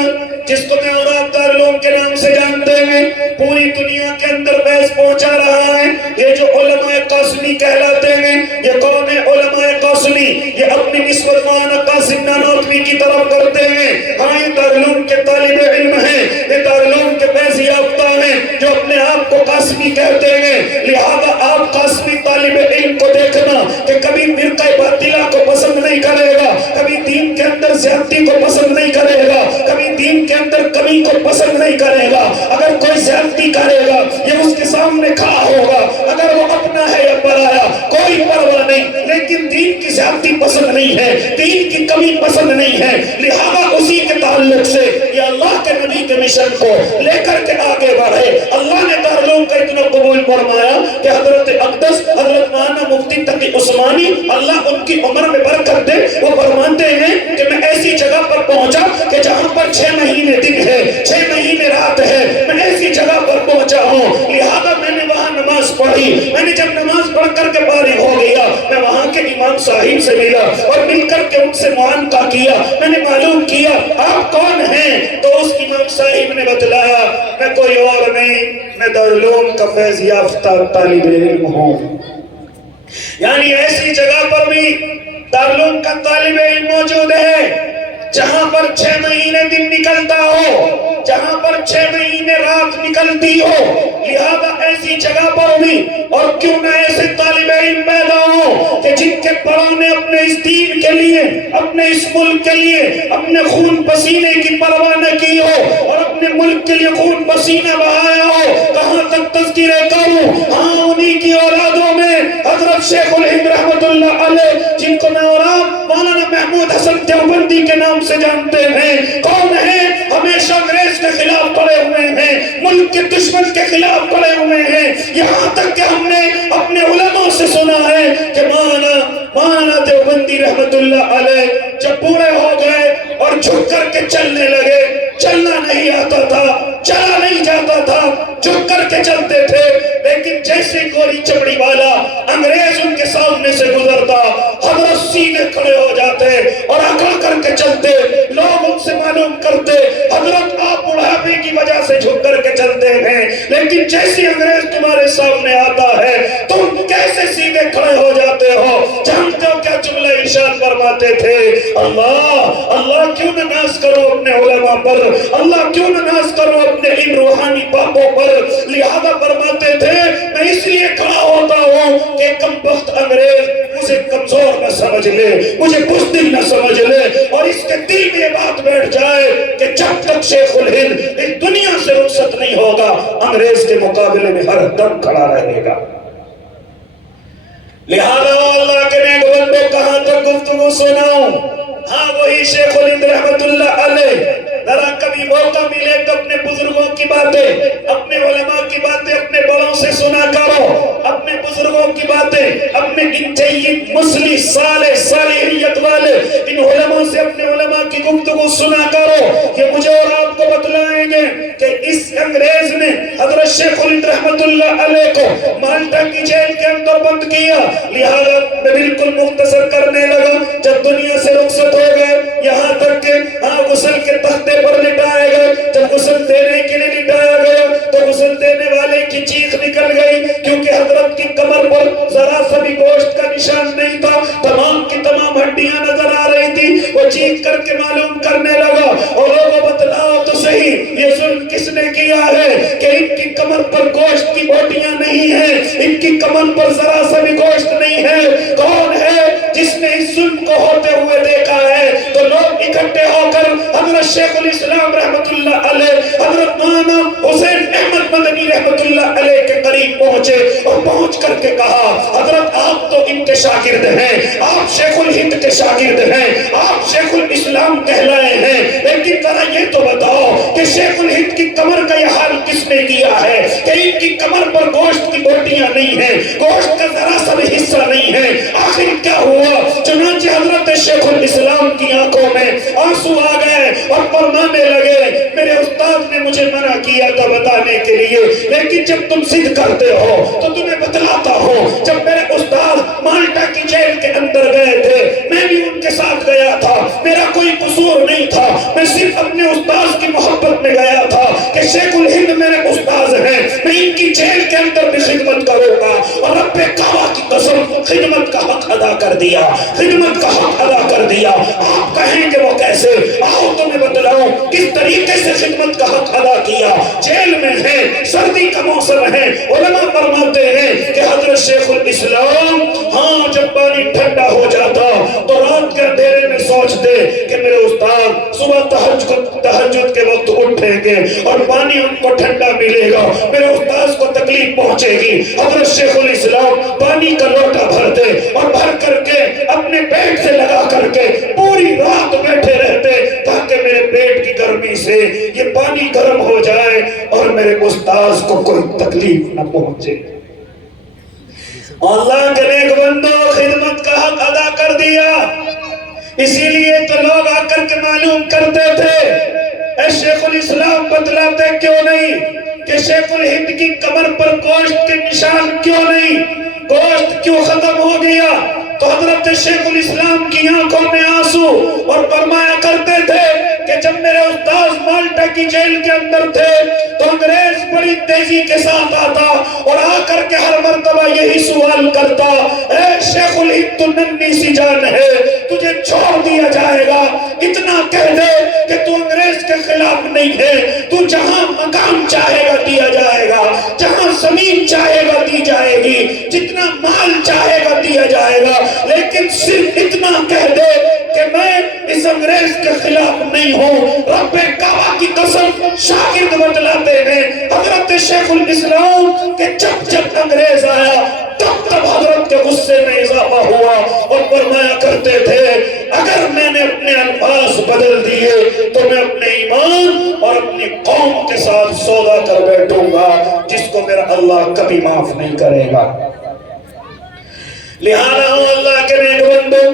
جس کو میں اور آپ دارالعلوم کے نام سے جانتے ہیں, پوری دنیا کے اندر بیس پہنچا رہا ہے. یہ جو علماء قاسمی کہلاتے ہیں, یہ کون ہے علماء قاسمی؟ یہ اپنی نسبت مولانا قاسم نانوتوی کی طرف کرتے ہیں. یہ دارالعلوم کے طالب علم ہیں, یہ دارالعلوم کے فیض یافتہ ہیں جو اپنے آپ کو قاسمی کہتے ہیں. لہذا آپ قاسمی طالب علم کو دیکھنا کہ کبھی فرقہ باطلہ کو پسند نہیں کرے گا, کبھی دین کے اندر زیادتی کو پسند نہیں کرے گا, کبھی دین کے اندر کمی کو پسند نہیں کرے گا. اگر کوئی زیادتی کرے گا یہ اس کے سامنے کھڑا ہوگا, اگر وہ اپنا ہے یا پرایا کوئی پرواہ نہیں, لیکن دین کی زیادتی پسند نہیں ہے, دین کی کمی پسند نہیں ہے. لہذا اسی کے تعلق سے یہ اللہ کے نبی کے مشن کو لے کر کے آگے بڑھے. اللہ نے دارالعلوم کا اتنا قبول فرمایا کہ حضرت اقدس حضرت مولانا مفتی تقی عثمانی اللہ ان کی عمر میں برکت دے, وہ فرماتے ہیں کہ میں ایسی جگہ پر پہنچا کہ جہاں پر 6 مہینے دن ہے, 6 مہینے رات ہے, میں ایسی جگہ پر پہنچا ہوں. لہذا میں نے وہاں نماز پڑھی. میں نے جب نماز پڑھ کر کے فارغ ہو گیا, میں وہاں کے امام صاحب سے ملا اور مل کر کے ان سے معانقہ کیا. میں نے معلوم کیا آپ کون ہیں, تو اس امام امام صاحب نے بتلایا میں کوئی اور نہیں، میں دارالعلوم کا فیض یافتہ طالب علم ہوں۔ یعنی ایسی جگہ پر بھی دارالعلوم کا طالب علم موجود ہے جہاں پر 6 مہینے دن نکلتا ہو، جہاں پر 6 مہینے رات نکلتی ہو، لہذا ایسی جگہ پر بھی اور کیوں نہ ایسے طالب علم پیدا ہو کہ جن کے پڑھوں نے اپنے اس دین کے لیے، اپنے اس ملک کے لیے اپنے خون پسینے کی پرواہ نہ کی ہو اور اپنے ملک کے لیے خون پسینہ بہایا ہو۔ کہاں تک تذکرے کروں، ہاں انہی کی اولادوں میں حضرت شیخ الہند رحمت اللہ علیہ، جن کو میں اور آپ مولانا محمود حسن دیوبندی کے نام سے جانتے ہیں، کون ہیں؟ ہمیشہ انگریز کے خلاف پڑے ہوئے ہیں، ملک کے دشمن کے خلاف پڑے ہوئے ہیں، یہاں تک کہ ہم نے اپنے علماء سے سنا ہے کہ مولانا دیوبندی رحمت اللہ علیہ جب بوڑھے ہو گئے اور جھک کر کے چلنے لگے، چلنا نہیں آتا تھا، چلا نہیں جاتا تھا، جھک کر کے چلتے تھے، لیکن جیسے گوری چمڑی والا انگریز ان کے سامنے سے گزرتا، حضرت سیدھے کھڑے ہو جاتے اور اکڑ کر کے چلتے، لوگ ان سے معلوم کرتے حضرت آپ بڑھاپے کی وجہ سے جھک کر کے چلتے ہیں، لیکن جیسے انگریز تمہارے سامنے آتا ہے تم کیسے سیدھے کھڑے ہو جاتے ہو؟ جانتے ہو کیا جملہ ارشاد فرماتے تھے؟ اللہ کیوں نہ ناز کرو اپنے علماء پر، اللہ کیوں نہ ناز کرو اپنے ان روحانی باپوں پر۔ لہذا فرماتے تھے میں اس لیے کھڑا ہوتا ہوں کہ کم بخت انگریز مجھے کمزور نہ سمجھ لے، مجھے بزدل نہ سمجھ لے، اور اس کے دل میں یہ بات بیٹھ جائے کہ جب تک شیخ الہند اس دنیا سے رخصت نہیں ہوگا انگریز کے مقابلے میں ہر دم کھڑا رہے گا۔ لہذا اللہ کے نیک بندے کہاں تک گفتگو سناؤں؟ ہاں وہی شیخ الہند رحمت اللہ علیہ، ذرا کبھی موقع ملے تو اپنے بزرگوں کی باتیں، اپنے علماء کی باتیں اپنے بڑوں سے سنا کرو، اپنے بزرگوں کی باتیں، اپنے ان جید مسلی صالح صالحیت والے ان علماء سے اپنے علماء کی گفتگو سنا کرو کہ مجھے اور آپ کو بتلائیں گے کہ اس انگریز نے حضرت شیخ الہند رحمت اللہ علیہ کو مالٹا کی جیل کے اندر بند کیا۔ لہذا میں بالکل مختصر کرنے لگا، جب دنیا سے رخصت ہو گئے یہاں تک کہ غسل کے تختے پر لٹائے گئے، جب غسل دینے کے لیے لٹایا گیا تو غسل دینے والے کی چیخ نکل گئی، کیونکہ حضرت کی کمر پر ذرا سا بھی گوشت کا نشان نہیں تھا، تمام کی تمام ہڈیاں نظر آ رہی تھی۔ وہ چیخ کر کے معلوم کرنے لگا اور لوگوں بتلاؤ تو صحیح یہ ظلم کس نے کیا ہے کہ ان کی کمر پر گوشت کی بوٹیاں نہیں ہیں، ان کی کمر پر ذرا سا بھی گوشت نہیں ہے؟ کون ہے جس نے اس ظلم کو ہوتے ہوئے دیکھا ہے؟ تو لوگ اکٹھے ہو کر حضرت شیخ الاسلام رحمت اللہ علیہ، حضرت مولانا حسین احمد مدنی رحمت اللہ علیہ کے قریب پہنچے اور پہنچ کر کے کہا حضرت آپ تو ان کے شاگرد ہیں، آپ شیخ الہند کے شاگرد ہیں، آپ شیخ الاسلام کہلائے ہیں، لیکن ذرا یہ تو بتاؤ کہ شیخ الہند کی کمر کا یہ حال کس نے کیا ہے کہ ان کی کمر پر گوشت کی بوٹیاں نہیں ہیں، گوشت کا ذرا سا بھی حصہ نہیں ہے؟ آخر کیا ہوا؟ چنانچہ حضرت شیخ الاسلام کی آنکھوں میں آنسو آ گئے اور فرمانے لگے میرے استاد نے مجھے منع کیا تھا بتانے کے لیے، لیکن جب تم ضد کرتے ہو تو تمہیں بتلاتا ہوں۔ جب میرے استاد مالٹا کی جیل کے اندر گئے تھے میں بھی ان کے ساتھ گیا تھا، میرا کوئی قصور نہیں تھا، میں صرف اپنے استاد کی محبت میں گیا تھا کہ شیخ الہند میرے استاد ہیں، میں ان کی جیل کے اندر بھی خدمت کروں گا، اور رب کعبہ کی قسم خدمت کا حق ادا کر دیا، خدمت کا حق ادا کر دیا۔ آپ کہیں کہ وہ کیسے؟ آؤ تمہیں بتلاؤں کس طریقے سے خدمت کا حق ادا کیا۔ جیل میں ہے، سردی کا موسم ہے، علماء فرماتے ہیں کہ حضرت شیخ الاسلام ہاں جب پانی ٹھنڈا ہو جاتا تو رات کے اندھیرے میں سوچتے کہ میرے استاد صبح تہجد کے وقت اٹھیں گے اور پانی ان کو ٹھنڈا ملے گا، میرے استاد کو تکلیف پہنچے گی۔ حضرت شیخ الاسلام پانی کا لوٹا بھرتے اور بھر کر کے اپنے پیٹ سے لگا کر کے پوری رات بیٹھے رہتے تاکہ میرے پیٹ کی گرمی سے یہ پانی گرم ہو جائے اور میرے استاد کو کوئی تکلیف نہ پہنچے۔ اللہ کے نیک بندوں خدمت کا حق ادا کر دیا، اسی لیے تو لوگ آ کر کے معلوم کرتے تھے اے شیخ الاسلام بتلاتے کیوں نہیں کہ شیخ الہند کی کمر پر گوشت کے نشان کیوں نہیں، گوشت کیوں ختم ہو گیا؟ تو حضرت شیخ الاسلام کی آنکھوں میں آنسو اور فرمایا کرتے تھے کہ جب میرے استاذ مالٹا کی جیل کے اندر تھے تو انگریز بڑی تیزی کے ساتھ آتا اور آ کر کے ہر مرتبہ یہی سوال کرتا، اے شیخ الہند تو ننھی سی جان ہے، تجھے چھوڑ دیا جائے گا، اتنا کہہ دے کہ تو انگریز کے خلاف نہیں ہے، تو جہاں مقام چاہے گا دیا جائے گا، جہاں زمین چاہے گا دی جائے گی، جتنا مال چاہے گا دیا جائے گا، لیکن صرف اتنا کہہ دے کہ میں اس انگریز کے خلاف نہیں ہوں۔ رب کعبہ کی قسم شاگرد بتلاتے ہیں حضرت شیخ الاسلام کہ جب انگریز آیا تب حضرت کے غصے میں اضافہ ہوا اور فرمایا کرتے تھے اگر میں نے اپنے الفاظ بدل دیے تو میں اپنے ایمان اور اپنی قوم کے ساتھ سودا کر بیٹھوں گا جس کو میرا اللہ کبھی معاف نہیں کرے گا۔ لہذا اللہ کے نیک بندو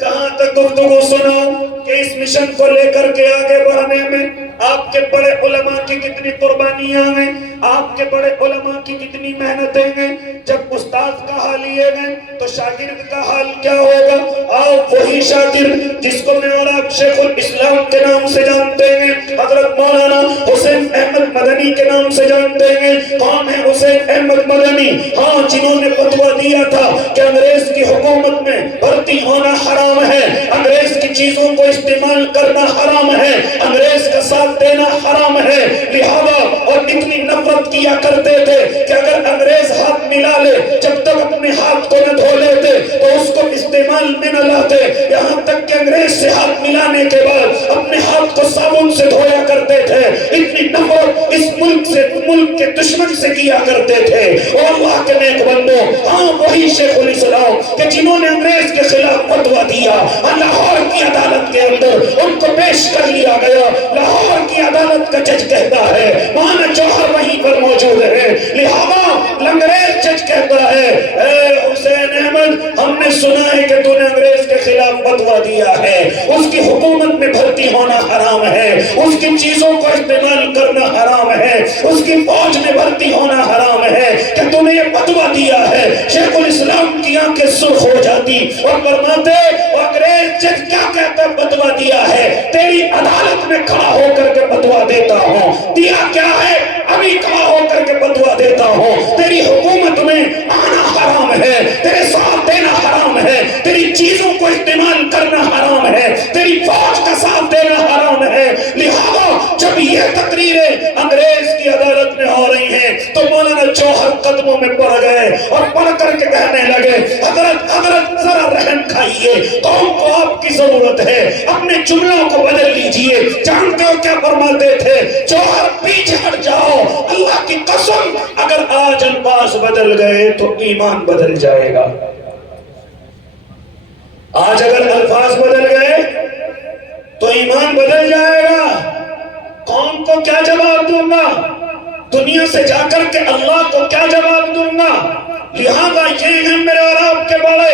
کہاں تک گفتگو سنو کہ اس مشن کو لے کر کے آگے بڑھنے میں آپ کے بڑے علماء کی کتنی قربانیاں ہیں، آپ کے بڑے علماء کی کتنی محنتیں ہیں۔ جب استاد کا حال یہ ہے تو شاگرد کا حال کیا ہوگا؟ آپ وہی شاگرد جس کو میں اور آپ شیخ الاسلام کے نام سے جانتے ہیں، حضرت مولانا حسین احمد مدنی کے نام سے جانتے ہیں۔ کون ہے حسین احمد مدنی؟ ہاں، جنہوں نے فتویٰ دیا تھا کہ انگریز کی حکومت میں بھرتی ہونا حرام ہے، انگریز کی چیزوں کو استعمال کرنا حرام ہے، انگریز کا ساتھ دینا حرام ہے، لہذا اور اتنی نفرت کیا کرتے تھے کہ اگر انگریز ہاتھ ملا لے جب تک اپنے ہاتھ کو نہ دھو لیتے تو اس کو استعمال میں نہ لاتے، یہاں تک کہ انگریز سے ہاتھ ملانے کے بعد اپنے ہاتھ کو صابن سے دھویا کرتے تھے۔ اتنی نفرت اس ملک کے دشمن سے کیا کرتے تھے۔ اور اللہ کے نیک بندو، ہاں وہی شیخ الاسلام کہ جنہوں نے انگریز کے خلاف فتویٰ دیا، لاہور کی عدالت کے اندر ان کو پیش کر لیا گیا۔ لاہور کی عدالت کا جج کہتا ہے، مولانا جوہر وہیں پر موجود ہے، لہذا انگریز جج کہتا ہے اے حسین احمد ہم نے سنا ہے کہ تو نے انگریز کے خلاف فتویٰ دیا ہے، اس کی حکومت میں بھرتی ہونا حرام ہے، اس کی چیزوں کو استعمال کرنا حرام ہے، اس کی فوج میں بھرتی ہونا حرام ہے کہ تو نے یہ فتویٰ دیا ہے۔ شیخ الاسلام کی آنکھیں سرخ ہو جاتی اور فرماتے انگریز جج کیا کہتا ہے فتویٰ دیا ہے، تیری عدالت میں کھڑا ہو کر کے فتویٰ دیتا ہوں، دیا کیا ہے ابھی کھڑا ہو کر کے فتویٰ دیتا ہوں، تیری حکومت میں آنا حرام ہے، تیرے ساتھ دینا حرام ہے، تیری چیزوں کو استعمال کرنا حرام ہے، تیری فوج کا ساتھ دینا حرام ہے۔ لہذا جب یہ تقریریں انگریز کی عدالت میں ہو رہی ہیں تو مولانا جوہر قدموں میں پڑ گئے اور پڑھ کر کے کہنے لگے حضرت ذرا رحم کھائیے، قوم کو آپ کی ضرورت ہے، اپنے جملوں کو بدل لیجئے۔ جانتے ہو کیا فرماتے تھے؟ جوہر پیچھے ہٹ جاؤ، اللہ کی قسم اگر آج الفاظ بدل گئے تو ایمان بدل جائے گا۔ آج اگر الفاظ بدل گئے تو ایمان بدل جائے گا۔ قوم کو کیا جواب دوں گا؟ دنیا سے جا کر کے اللہ کو کیا جواب دوں گا؟ لہذا یہ ہیں میرے اور آپ کے بڑے،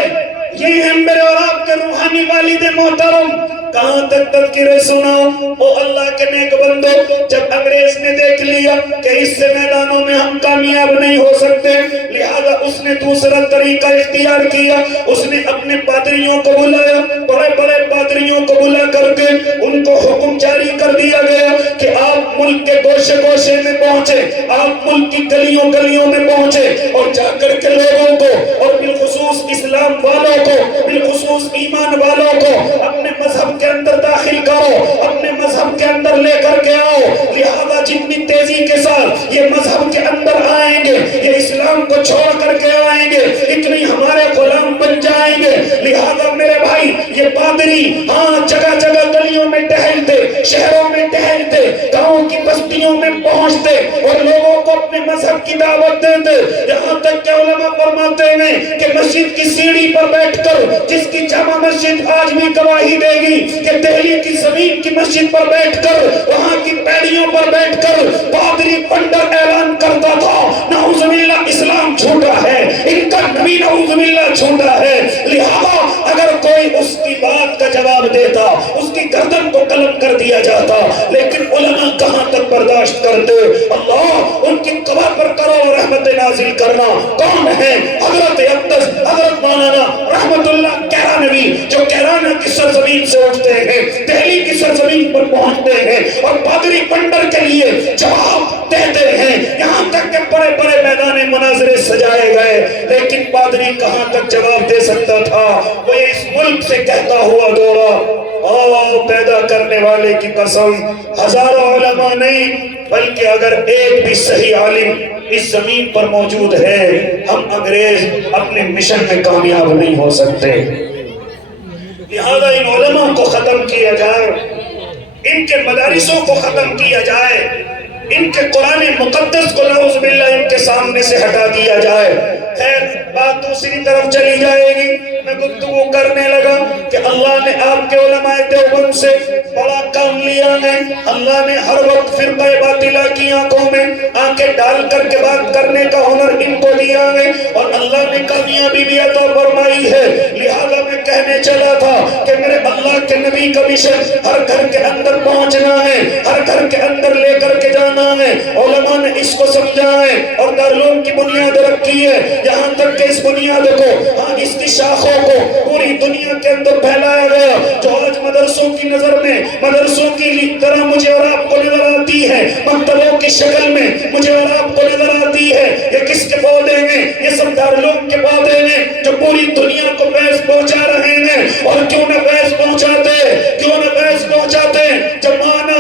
یہ ہیں میرے اور آپ کے روحانی والد محترم، کہاں تک تذکرے سناؤ او اللہ کے نیک بندو۔ جب انگریز نے دیکھ لیا کہ اس سے میدانوں میں ہم کامیاب نہیں ہو سکتے، لہذا اس نے دوسرا طریقہ اختیار کیا، اس نے اپنے پادریوں کو بلایا، بڑے بڑے پادریوں کو بلا کر کے ان کو حکم جاری کر دیا گیا کہ آپ ملک کے گوشے گوشے میں پہنچے، آپ ملک کی گلیوں گلیوں میں پہنچے اور جا کر کے لوگوں کو اور بالخصوص اسلام والوں کو، بالخصوص ایمان والوں کو اپنے مذہب کے اندر داخل کرو، اپنے مذہب کے اندر لے کر کے آؤ۔ لہذا جتنی تیزی کے ساتھ یہ مذہب کے اندر آئیں گے، یہ اسلام کو چھوڑ کر کے آئیں گے، اتنی ہمارے غلام بن جائیں گے۔ لہذا میرے بھائی یہ پادری ہاں جگہ جگہ گلیوں میں ٹہلتے، شہروں میں ٹہلتے، گاؤں کی بستیوں میں پہنچتے اور لوگوں کو اپنے مذہب کی دعوت دیتے، یہاں تک کہ علماء فرماتے ہیں کہ مسجد کی سیڑھی پر بیٹھ کر، جس کی جامع مسجد آج بھی گواہی دے گی کہ دہلی کی زمین کی مسجد پر بیٹھ کر، وہاں کی پیڑیوں پر بیٹھ کر پادری پنڈر اعلان کرتا تھا نعوذ باللہ اسلام جھوٹا ہے، ان کا نبی نعوذ باللہ جھوٹا ہے۔ لہذا اگر کوئی اس کی بات کا جواب دیتا اس کی گردن کو قلم کر دیا جاتا، لیکن علماء کہاں تک برداشت کرتے. اللہ ان کی قبر پر کروڑ رحمت نازل کرنا. کون ہے؟ حضرت اقدس حضرت مولانا رحمت اللہ کیرانوی, جو کیرانہ کی سرزمین سے اٹھتے ہیں, دہلی کی سرزمین پر پہنچتے ہیں اور پادری پنڈر کے لیے جواب دیتے ہیں. یہاں تک کہ بڑے بڑے میدان مناظرے سجائے گئے, لیکن پادری کہاں تک جواب دے سکتا تھا؟ وہ اس ملک سے کہتا ہوا دوڑا, او پیدا کرنے والے کی قسم, ہزاروں علماء نہیں بلکہ اگر ایک بھی صحیح عالم اس زمین پر موجود ہے, ہم انگریز اپنے مشن میں کامیاب نہیں ہو سکتے. لہذا ان علماء کو ختم کیا جائے, ان کے مدارسوں کو ختم کیا جائے, ان کے قرآن مقدس کو نعوذ باللہ ان کے سامنے سے ہٹا دیا جائے. خیر بات دوسری طرف چلی جائے گی. میں گفتگو کرنے لگا کہ اللہ نے آپ کے علماء دیوبند سے بڑا کام لیا ہے. اللہ نے ہر وقت فرقہ باطلہ کی آنکھوں میں آنکھیں ڈال کر کے بات کرنے کا ہنر ان کو دیا ہے, اور اللہ نے کامیابی بھی عطا فرمائی ہے. لہذا میں کہنے چلا تھا کہ میرے اللہ کے نبی کا مشن ہر گھر کے اندر پہنچنا ہے, ہر گھر کے اندر لے کر کے جانا ہے. علماء نے اس کو سمجھا ہے اور دارالعلوم کی بنیاد رکھی ہے, یہاں تک کہ اس بنیاد کو, اس کی شاخوں کو پوری دنیا کے اندر پھیلایا گیا. جو آج مدرسوں کی نظر میں, مدرسوں کی طرح مجھے اور آپ کو نظر آتی ہے, مکتبوں کی شکل میں مجھے اور آپ کو نظر آتی ہے, یہ کس کے پودے ہیں؟ یہ سب دارالعلوم کے پودے ہیں جو پوری دنیا کو فیض پہنچا رہے ہیں. اور کیوں نہ فیض پہنچاتے, کیوں نہ فیض پہنچاتے؟ جب مانا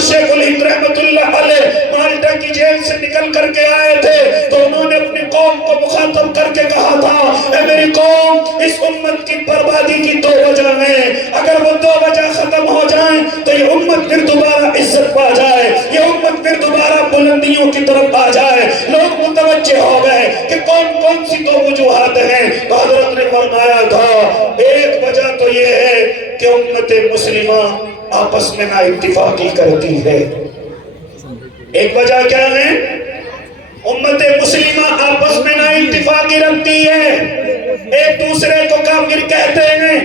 شیخ الہند رحمت اللہ علیہ مالٹا کی جیل سے نکل کر کے آئے تھے تو انہوں نے اپنی قوم کو مخاطب کر کے کہا تھا, اے میری قوم, اس امت کی بربادی کی دو وجہ ہیں. اگر وہ دو وجہ ختم ہو جائیں تو یہ امت پھر دوبارہ عزت پا جائے, یہ امت پھر دوبارہ بلندیوں کی طرف آ جائے. لوگ متوجہ ہو گئے کہ کون کون سی دو وجوہات ہیں. تو حضرت نے فرمایا تھا, ایک وجہ تو یہ ہے کہ امت مسلمہ آپس میں نا اتفاقی کرتی ہے. ایک وجہ کیا ہے؟ امت مسلمہ آپس میں نا اتفاقی رکھتی ہے, ایک دوسرے کو کافر کہتے ہیں,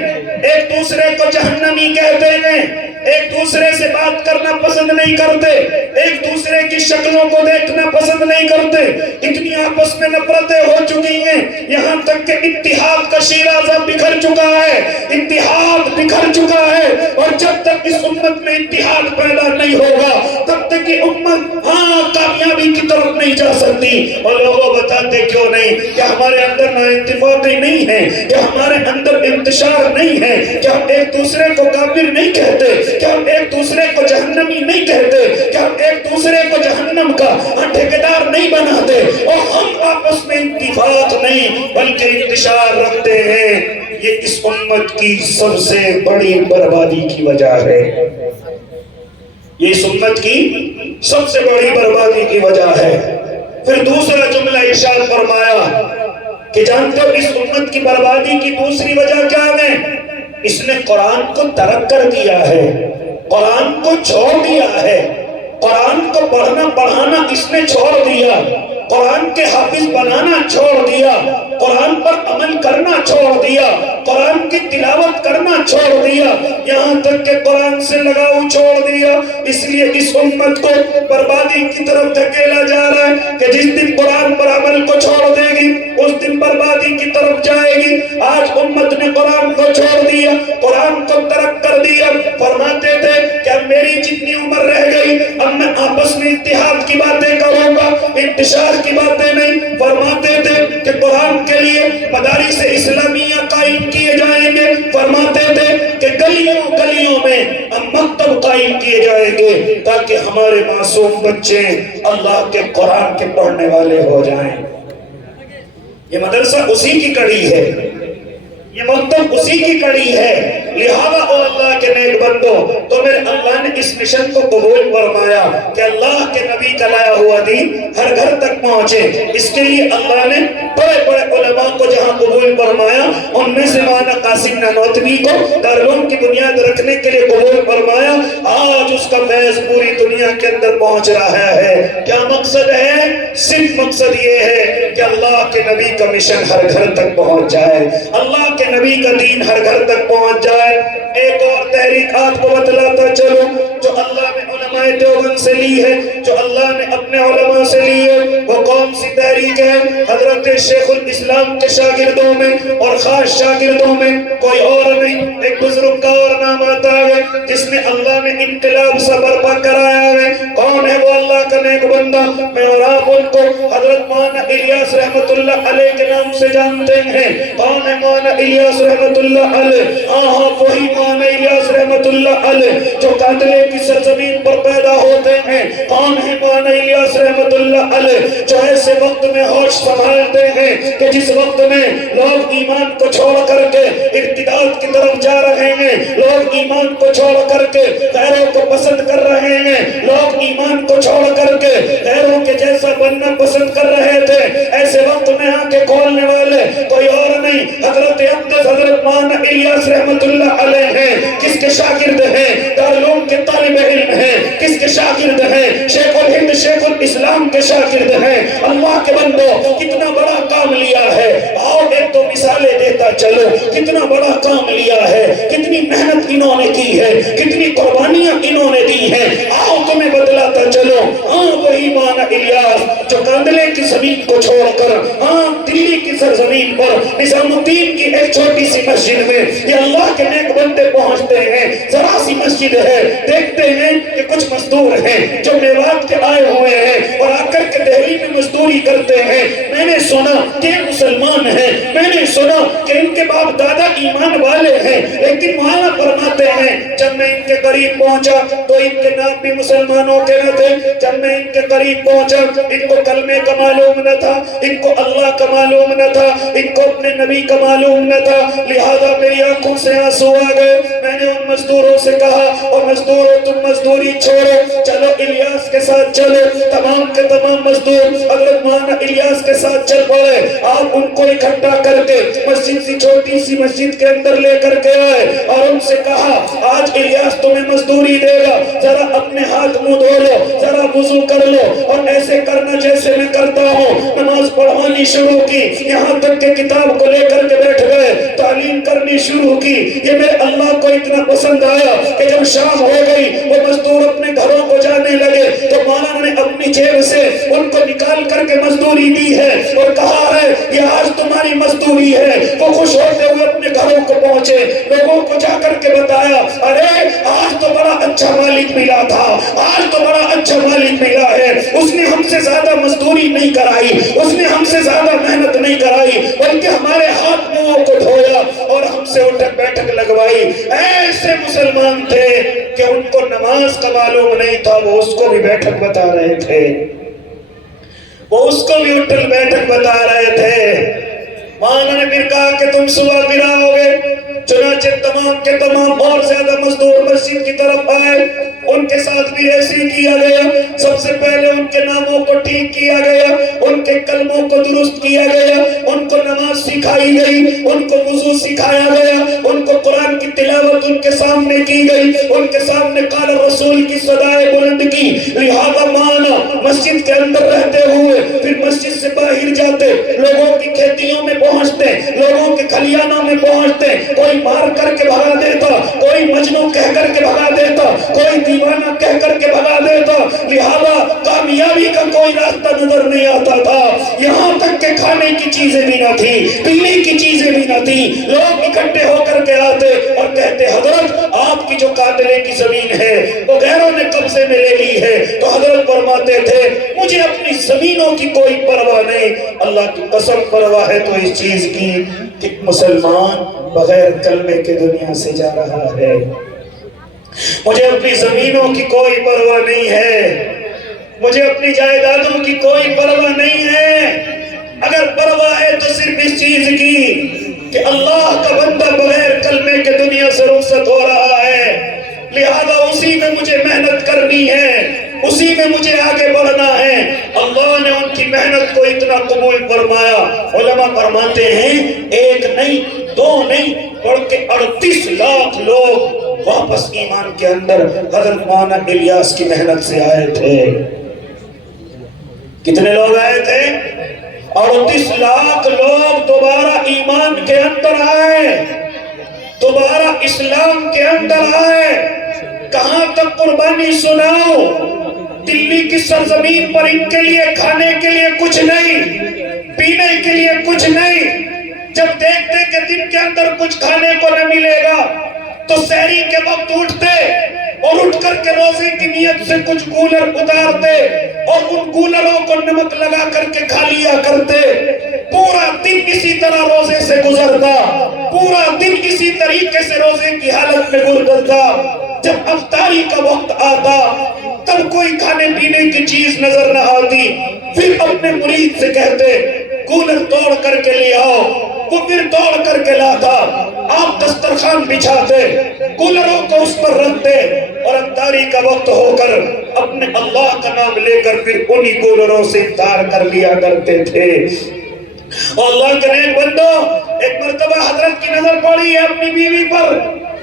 ایک دوسرے کو جہنمی کہتے ہیں, ایک دوسرے سے بات کرنا پسند نہیں کرتے, ایک دوسرے کی شکلوں کو دیکھنا پسند نہیں کرتے. اتنی آپس میں نفرتیں ہو چکی ہیں, یہاں تک کہ اتحاد کا شیرازہ بکھر چکا ہے, اتحاد بکھر چکا ہے. اور جب تک اس امت میں اتحاد پیدا نہیں ہوگا تب تک یہ امت کامیابی کی طرف نہیں جا سکتی. اور لوگوں بتاتے کیوں نہیں کہ ہمارے اندر نا اتفاقی نہیں ہے, کہ ہمارے اندر انتشار نہیں ہے, کہ ہم ایک دوسرے کو کافر نہیں کہتے, کہ ہم ایک دوسرے کو جہنمی نہیں کہتے, کہ ہم ایک دوسرے کو جہنم کا ٹھیکیدار نہیں بناتے, اور ہم آپس میں اتفاق نہیں بلکہ انتشار رکھتے ہیں. یہ اس امت کی سب سے بڑی بربادی کی وجہ ہے. یہ اس امت کی سب سے بڑی بربادی کی وجہ ہے. پھر دوسرا جملہ ارشاد فرمایا کہ جانتے ہو اس امت کی بربادی کی دوسری وجہ کیا ہے؟ اس نے قرآن کو ترک کر دیا ہے, قرآن کو چھوڑ دیا ہے, قرآن کو پڑھنا پڑھانا اس نے چھوڑ دیا, قرآن کے حافظ بنانا چھوڑ دیا, قرآن پر عمل کرنا چھوڑ دیا, قرآن کی تلاوت کرنا چھوڑ دیا, یہاں تک کہ قرآن سے لگاؤ چھوڑ دیا. اس لیے اس امت کو بربادی کی طرف دھکیلا جا رہا ہے کہ جس دن قرآن پر عمل کو چھوڑ دے گی اس دن بربادی کی طرف جائے گی. آج امت نے قرآن کو چھوڑ دیا, قرآن کو ترک کر دیا. فرماتے تھے کہ اب میری جتنی عمر رہ گئی اب میں آپس میں اتحاد کی باتیں کروں گا, انتشار کی باتیں نہیں. فرماتے تھے کہ قرآن کے لیے مدارس اسلامیہ قائم کیے جائیں گے. فرماتے تھے کہ گلیوں گلیوں میں مکتب قائم کیے جائیں گے تاکہ ہمارے معصوم بچے اللہ کے قرآن کے پڑھنے والے ہو جائیں. یہ مدرسہ اسی کی کڑی ہے, یہ مکتب اسی کی کڑی ہے. لہذا او اللہ کے نیک بندو, تو میرے اللہ نے اس مشن کو قبول فرمایا کہ اللہ کے نبی کا لایا ہوا دین ہر گھر تک پہنچے. اس کے لیے اللہ نے بڑے بڑے علماء کو جہاں قبول فرمایا, ان میں سے مولانا قاسم نانوتوی کو دارالعلوم کی بنیاد رکھنے کے لیے قبول فرمایا. آج اس کا فیض پوری دنیا کے اندر پہنچ رہا ہے. کیا مقصد ہے؟ صرف مقصد یہ ہے کہ اللہ کے نبی کا مشن ہر گھر تک پہنچ جائے, اللہ کے نبی کا دین ہر گھر تک پہنچ جائے. ایک اور تحریک آپ کو بتلاتا چلوں جو اللہ میں علماء دیوبند سے لی ہے، جو اللہ نے اپنے علماء سے لی ہے، وہ کون سی تحریک ہے؟ حضرت شیخ الاسلام کے شاگردوں میں اور خاص شاگردوں میں کوئی اور نہیں، ایک بزرگ کا اور نام آتا ہے جس نے اللہ نے انقلاب سا برپا کرایا ہے۔ کون ہے وہ اللہ کا نیک بندہ؟ میں اور آپ ان کو حضرت مولانا الیاس رحمت اللہ علیہ کے نام سے جانتے ہیں۔ کون ہے مولانا الیاس رحمت اللہ علیہ؟ ہاں وہی مولانا الیاس رحمت اللہ علیہ جو قاتلے کی سرزمین پر پیدا ہوتے ہیں۔ کون ہے مولانا الیاس رحمت اللہ علیہ جو ایسے وقت میں ہوش سنبھالتے ہیں کہ جس وقت میں لوگ ایمان کو چھوڑ کر کے ارتداد کی طرف جا رہے ہیں، لوگ ایمان کو چھوڑ کر کے غیروں کو پسند کر رہے ہیں، لوگ ایمان کو چھوڑ کر کے غیروں کے جیسا بننا پسند کر رہے تھے، ایسے وقت میں آنکھیں کھولنے والے کوئی اور نہیں، حضرت اقدس حضرت مولانا الیاس رحمت اللہ علیہ ہیں۔ کس کے شاگرد ہیں؟ دارالعلوم کے طالب علم ہیں۔ کس کے شاگرد ہیں؟ شیخ الہند شیخ الاسلام کے شاگرد ہیں۔ اللہ کے بندو کتنا بڑا کام لیا ہے، اور ایک دو مثالیں دیتا چلو، کتنا بڑا کام لیا ہے، کتنی محنت انہوں نے کی ہے، کتنی قربانیاں انہوں نے دی ہیں، آؤ تمہیں بدلاتا چلو۔ ہاں وہی مولانا الیاس جو کاندلے کی زمین کو چھوڑ کر ہاں دلی کی سرزمین پر نظام الدین کی ایک چھوٹی سی مسجد میں یہ اللہ کے نیک بندے پہنچتے ہیں، ذرا سی مسجد ہے، دیکھتے ہیں کہ کچھ مزدور ہیں جو میوات کے آئے ہوئے ہیں اور آ کر کے دہلی میں مزدوری کرتے ہیں۔ میں نے سنا کہ مسلمان ہیں، میں نے سنا کہ ان کے باپ دادا ایمان والے ہیں، لیکن مولانا فرماتے ہیں جب میں ان کے قریب پہنچا تو ان کے نام بھی مسلمانوں کے نہ تھے، جب میں ان کے قریب پہنچا ان کو کلمے کا معلوم نہ تھا، ان کو اللہ کا معلوم نہ تھا، ان کو اپنے نبی کا معلوم نہ تھا، لہذا میری آنکھوں سے آنسو آ گئے۔ میں نے ان مزدوروں سے کہا اور مزدوروں تم مزدوری چھوڑو، چلو الیاس کے ساتھ چلو۔ تمام کے تمام مزدور حضرت مولانا الیاس کے ساتھ چل پڑے۔ آپ ان کو اکٹھا کر کے مسجد سی چھوٹی سی مسجد کے اندر لے کر کے آئے اور ان سے کہا آج الیاس تمہیں مزدوری دے گا، ذرا اپنے ہاتھ منہ دھو لو، ذرا وضو کر لو اور ایسے کرنا جیسے میں کرتا ہوں۔ نماز پڑھوانی شروع کی، یہاں تک کہ کتاب کو لے کر کے بیٹھ گئے، تعلیم کرنی شروع کی۔ یہ میرے اللہ کو اتنا پسند آیا کہ جب شام ہو گئی وہ مزدور اپنے گھروں کو جانے لگے تو مولانا نے اپنی جیب سے ان کو نکال کر کے مزدوری دی ہے اور کہا ہے یہ آج تمہاری مزدوری ہے۔ وہ خوش ہوتے ہوئے اپنے گھروں کو پہنچے، لوگوں کو جا کر کے بتایا ارے آج تو بڑا اچھا مالک ملا تھا، آج تو بڑا اچھا مالک ملا ہے، اس نے ہم سے زیادہ مزدوری نہیں کرائی، اس نے ہم سے زیادہ محنت نہیں کرائی، بلکہ ہمارے ہاتھ منہوں کو دھویا اور ہم سے اٹھک بیٹھک لگوائی۔ ایسے مسلمان تھے کہ ان کو نماز کا معلوم نہیں تھا، وہ اس کو بھی بیٹھک بتا رہے تھے، وہ اس کو بھی اٹھک بیٹھک بتا رہے تھے۔ مولانا نے پھر کہا کہ تم صبح پھر آؤ گے، چنانچہ تمام کے تمام اور زیادہ مزدور مسجد کی طرف آئے، ان کے ساتھ بھی ایسے ہی کیا گیا۔ سب سے پہلے ان کے ناموں کو ٹھیک کیا گیا، ان کے کلموں کو درست کیا گیا، ان کو نماز سکھائی گئی، ان کو وضو سکھایا گیا، ان کو قرآن کی تلاوت ان کے سامنے کی گئی، ان کے سامنے قال رسول کی صدائے بلند کی۔ لہذا مانا مسجد کے اندر رہتے ہوئے پھر مسجد سے باہر جاتے، لوگوں کی کھیتیوں میں پہنچتے، لوگوں کے کھلیانوں میں پہنچتے، کوئی مار کر کے بھگا دیتا، کوئی مجنون کہہ کر کے بھگا دیتا، کوئی دیوانہ کہہ کر کے بھگا دیتا۔ لہذا کامیابی کا کوئی راستہ نظر نہیں آتا تھا، یہاں تک کہ کھانے کی چیزیں بھی نہ تھی، پینے کی چیزیں بھی نہ تھی۔ لوگ اکٹھے ہو کر کے آتے اور کہتے حضرت آپ کی جو قاتلے کی زمین ہے وہ غیروں نے قبضے میں لے لی ہے، تو حضرت فرماتے تھے مجھے اپنی زمینوں کی کوئی پرواہ نہیں، اللہ کی قسم پرواہ ہے تو اس چیز کی کہ مسلمان بغیر کلمے کے دنیا سے جا رہا ہے۔ مجھے اپنی زمینوں کی کوئی پرواہ نہیں ہے، مجھے اپنی جائیدادوں کی کوئی پرواہ نہیں ہے، اگر پرواہ ہے تو صرف اس چیز کی کہ اللہ کا بندہ بغیر کلمے کے دنیا سے رخصت ہو رہا ہے، لہذا اسی میں مجھے محنت کرنی ہے، اسی میں مجھے آگے بڑھنا ہے۔ اللہ نے ان کی محنت کو اتنا قبول فرمایا، علماء فرماتے ہیں ایک نہیں دو نہیں بلکہ 38 لاکھ لوگ واپس ایمان کے اندر حضرت مولانا الیاس کی محنت سے آئے تھے۔ کتنے لوگ آئے تھے؟ 38 لاکھ لوگ دوبارہ ایمان کے اندر آئے، دوبارہ اسلام کے اندر آئے۔ کہاں تک قربانی سناؤ؟ دلی کی سرزمین پر ان کے لیے کھانے کے لیے کچھ نہیں، پینے کے لیے کچھ نہیں۔ جب دیکھتے کہ دن کے اندر کچھ کھانے کو نہ ملے گا تو سحری کے وقت اٹھتے اور اٹھ کر کے روزے کی نیت سے کچھ کولر اتارتے اور ان کولروں کو نمک لگا کر کے کھا لیا کرتے۔ پورا دن اسی طرح روزے سے گزرتا، پورا دن اسی طریقے سے روزے کی حالت میں گزرتا۔ جب افطاری کا وقت آتا تب کوئی کھانے پینے کی چیز نظر نہ آتی، پھر اپنے مرید سے کہتے کولر توڑ کر کے لے آؤ، وہ پھر توڑ کر کے لاتا۔ آپ دسترخوان بچھاتے، کولروں کو اس پر رکھتے اور افطاری کا وقت ہو کر اپنے اللہ کا نام لے کر پھر انہی کولروں سے افطار کر لیا کرتے تھے۔ اور اللہ کے نیک بندو، ایک مرتبہ حضرت کی نظر پڑی ہے اپنی بیوی پر،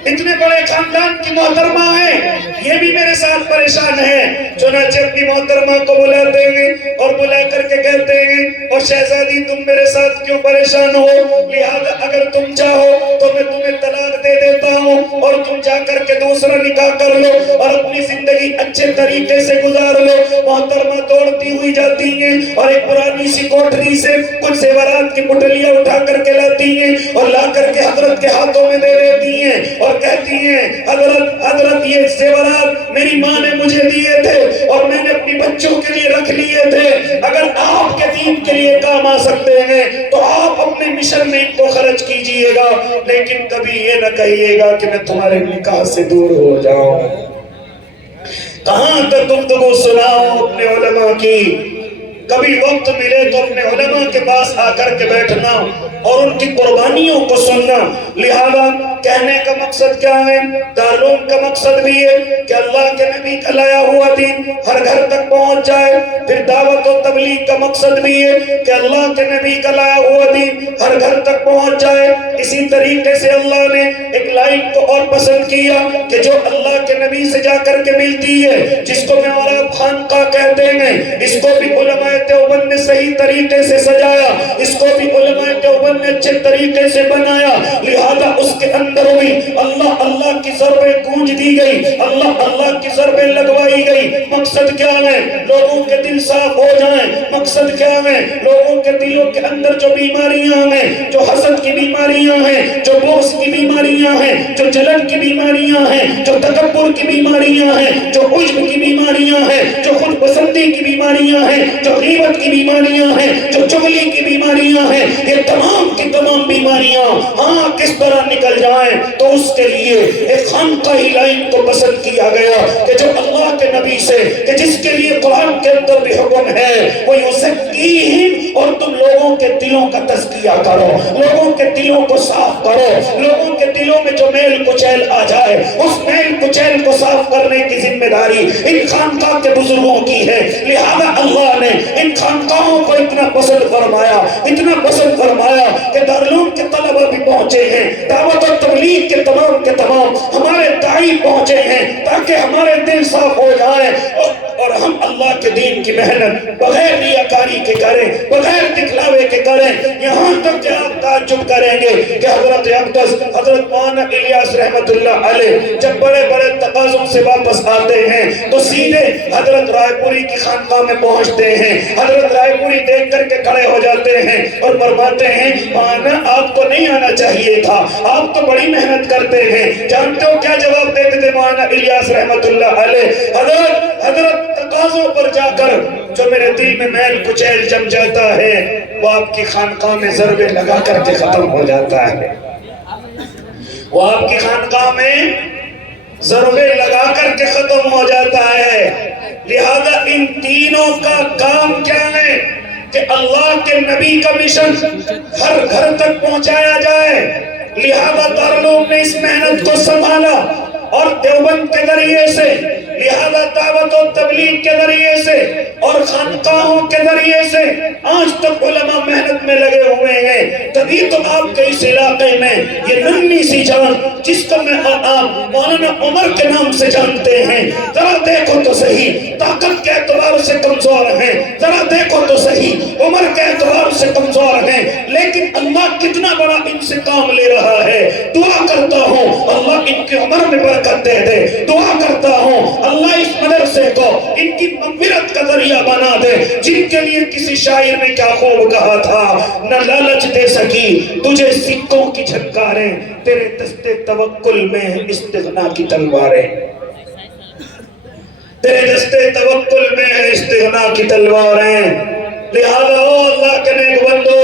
اتنے بڑے خاندان کی محترمہ ہیں، یہ بھی میرے ساتھ پریشان ہے۔ چنانچہ اپنی محترمہ کو بلاتے ہیں اور بلا کر کے کہتے ہیں اور شہزادی تم میرے ساتھ کیوں پریشان ہو؟ لہذا اگر تم چاہو تو میں تمہیں طلاق دے دیتا ہوں اور تم جا کر کے دوسرا نکاح کر لو اور اپنی زندگی اچھے طریقے سے گزار لو۔ محترمہ دوڑتی ہوئی جاتی ہیں اور ایک پرانی سی کوٹری سے کچھ زیورات کی پٹلیاں اٹھا کر کے لاتی ہیں اور لا کر کے حضرت کے ہاتھوں میں دے دیتی ہیں اور کہتی ہیں حضرت یہ زیورات میری ماں نے مجھے دیے تھے اور میں نے اپنی بچوں کے لیے رکھ لیے تھے، اگر آپ کے دین کے لیے کام آ سکتے ہیں تو آپ اپنے مشن میں ان کو خرچ کیجئے گا، لیکن کبھی یہ نہ کہیے گا کہ میں تمہارے نکاح سے دور ہو جاؤں۔ کہاں تک گفتگو سناؤں اپنے علماء کی؟ کبھی وقت ملے تو اپنے علماء کے پاس آ کر کے بیٹھنا اور ان کی قربانیوں کو سننا۔ لہذا کہنے کا مقصد کیا ہے؟ دارالعلوم کا مقصد بھی ہے کہ اللہ کے نبی کا لایا ہوا دین ہر گھر تک پہنچ جائے۔ پھر دعوت و تبلیغ کا مقصد بھی ہے کہ اللہ کے نبی کا لایا ہوا دین ہر گھر تک پہنچ جائے۔ اسی طریقے سے اللہ نے ایک لائن کو اور پسند کیا کہ جو اللہ کے نبی سے جا کر کے ملتی ہے، جس کو میں اور آپ خانقاہ کہتے ہیں، اس کو بھی علماء دیوبند نے صحیح طریقے سے سجایا، اس کو بھی علماء دیوبند نے اچھے طریقے سے بنایا۔ لہذا اس کے اندر بھی اللہ اللہ کی ضربیں گونج دی گئی، اللہ اللہ کی ضربیں لگوائی گئی۔ مقصد کیا ہے؟ لوگوں کے دل صاف ہو جائیں۔ مقصد کیا ہے؟ لوگوں کے دلوں کے اندر جو بیماریاں ہیں، جو حسد کی بیماریاں ہیں، جو بغض کی بیماریاں ہیں، جو جلن کی بیماریاں ہیں، جو تکبر کی بیماریاں ہیں، جو عجب کی بیماریاں ہیں، جو خود پسندی کی بیماریاں ہیں، جو غیبت کی بیماریاں ہیں، جو چغلی کی بیماریاں ہیں، یہ تمام کی تمام بیماریاں ہاں کس طرح نکل جائیں، تو اس کے لیے ایک خانقاہی لائن کو پسند کیا گیا کہ جو اللہ کے نبی سے، کہ جس کے لیے قرآن کے اندر بھی حکم ہے وہ یزکیہم، اور تم لوگوں کے دلوں کا تزکیہ کرو، لوگوں کے دلوں کو صاف کرو، لوگوں کے دلوں میں جو میل کچیل آ جائے اس میل کچیل کو صاف کرنے کی ذمہ داری ان خانقاہ کے بزرگوں کی ہے۔ لہذا اللہ نے ان خانقاہوں کو اتنا پسند فرمایا، اتنا پسند فرمایا کہ دارالعلوم کے طلبہ بھی پہنچے ہیں، دعوت و تبلیغ کے تمام ہمارے داعی پہنچے ہیں تاکہ ہمارے دل صاف ہو جائیں اور ہم اللہ کے دین کی محنت بغیر ریاکاری کے کریں، بغیر دکھلاوے کے کریں۔ یہاں تک کہ آپ تعجب کریں گے کہ حضرت اقدس حضرت مولانا الیاس رحمت اللہ علیہ جب بڑے بڑے تقاضوں سے واپس آتے ہیں تو سیدھے حضرت رائے پوری کی خانقاہ میں پہنچتے ہیں۔ حضرت رائے پوری دیکھ کر کے کھڑے ہو جاتے ہیں اور فرماتے ہیں مولانا آپ کو نہیں آنا چاہیے تھا، آپ تو بڑی محنت کرتے ہیں۔ جانتے ہو کیا جواب دیتے تھے مولانا الیاس رحمت اللہ علیہ؟ حضرت تقاضوں پر جا کر جو میرے دل میں میل کچیل جم جاتا ہے وہ آپ کی خانقاہ میں ضربے لگا کر کے ختم ہو جاتا ہے، وہ آپ کی خانقاہ میں ضربے لگا کر کے ختم ہو جاتا ہے۔ لہذا ان تینوں کا کام کیا ہے کہ اللہ کے نبی کا مشن ہر گھر تک پہنچایا جائے۔ لہذا دارالعلوم نے اس محنت کو سنبھالا اور دیوبند کے ذریعے سے، لہذا دعوت و تبلیغ کے ذریعے سے اور خانقاہوں کے ذریعے سے آج تک علماء محنت میں لگے ہوئے ہیں۔ تبھی تو آپ کے اس علاقے میں یہ ننھی سی جان جس کو میں آپ مولانا عمر کے نام سے جانتے ہیں، ذرا دیکھو تو صحیح طاقت کے اعتبار سے کمزور ہیں، ذرا دیکھو تو صحیح عمر کے اعتبار سے کمزور ہیں، لیکن اللہ کتنا بڑا ان سے کام لے رہا ہے۔ دعا کرتا ہوں اللہ ان کی عمر میں برکت دے دے، دعا کرتا کرتا ہوں اللہ اس مدرسے کو ان کی مغفرت کا ذریعہ بنا دے، جن کے لیے کسی شاعر نے کیا خوب کہا تھا، نہ لالچ دے سکی تجھے سکوں کی جھنکاریں، تیرے دستے توکل میں استغنا کی تلواریں، تیرے دستے توکل میں ہے استغنا کی تلواریں۔ لہذا او اللہ کے نیک بندو،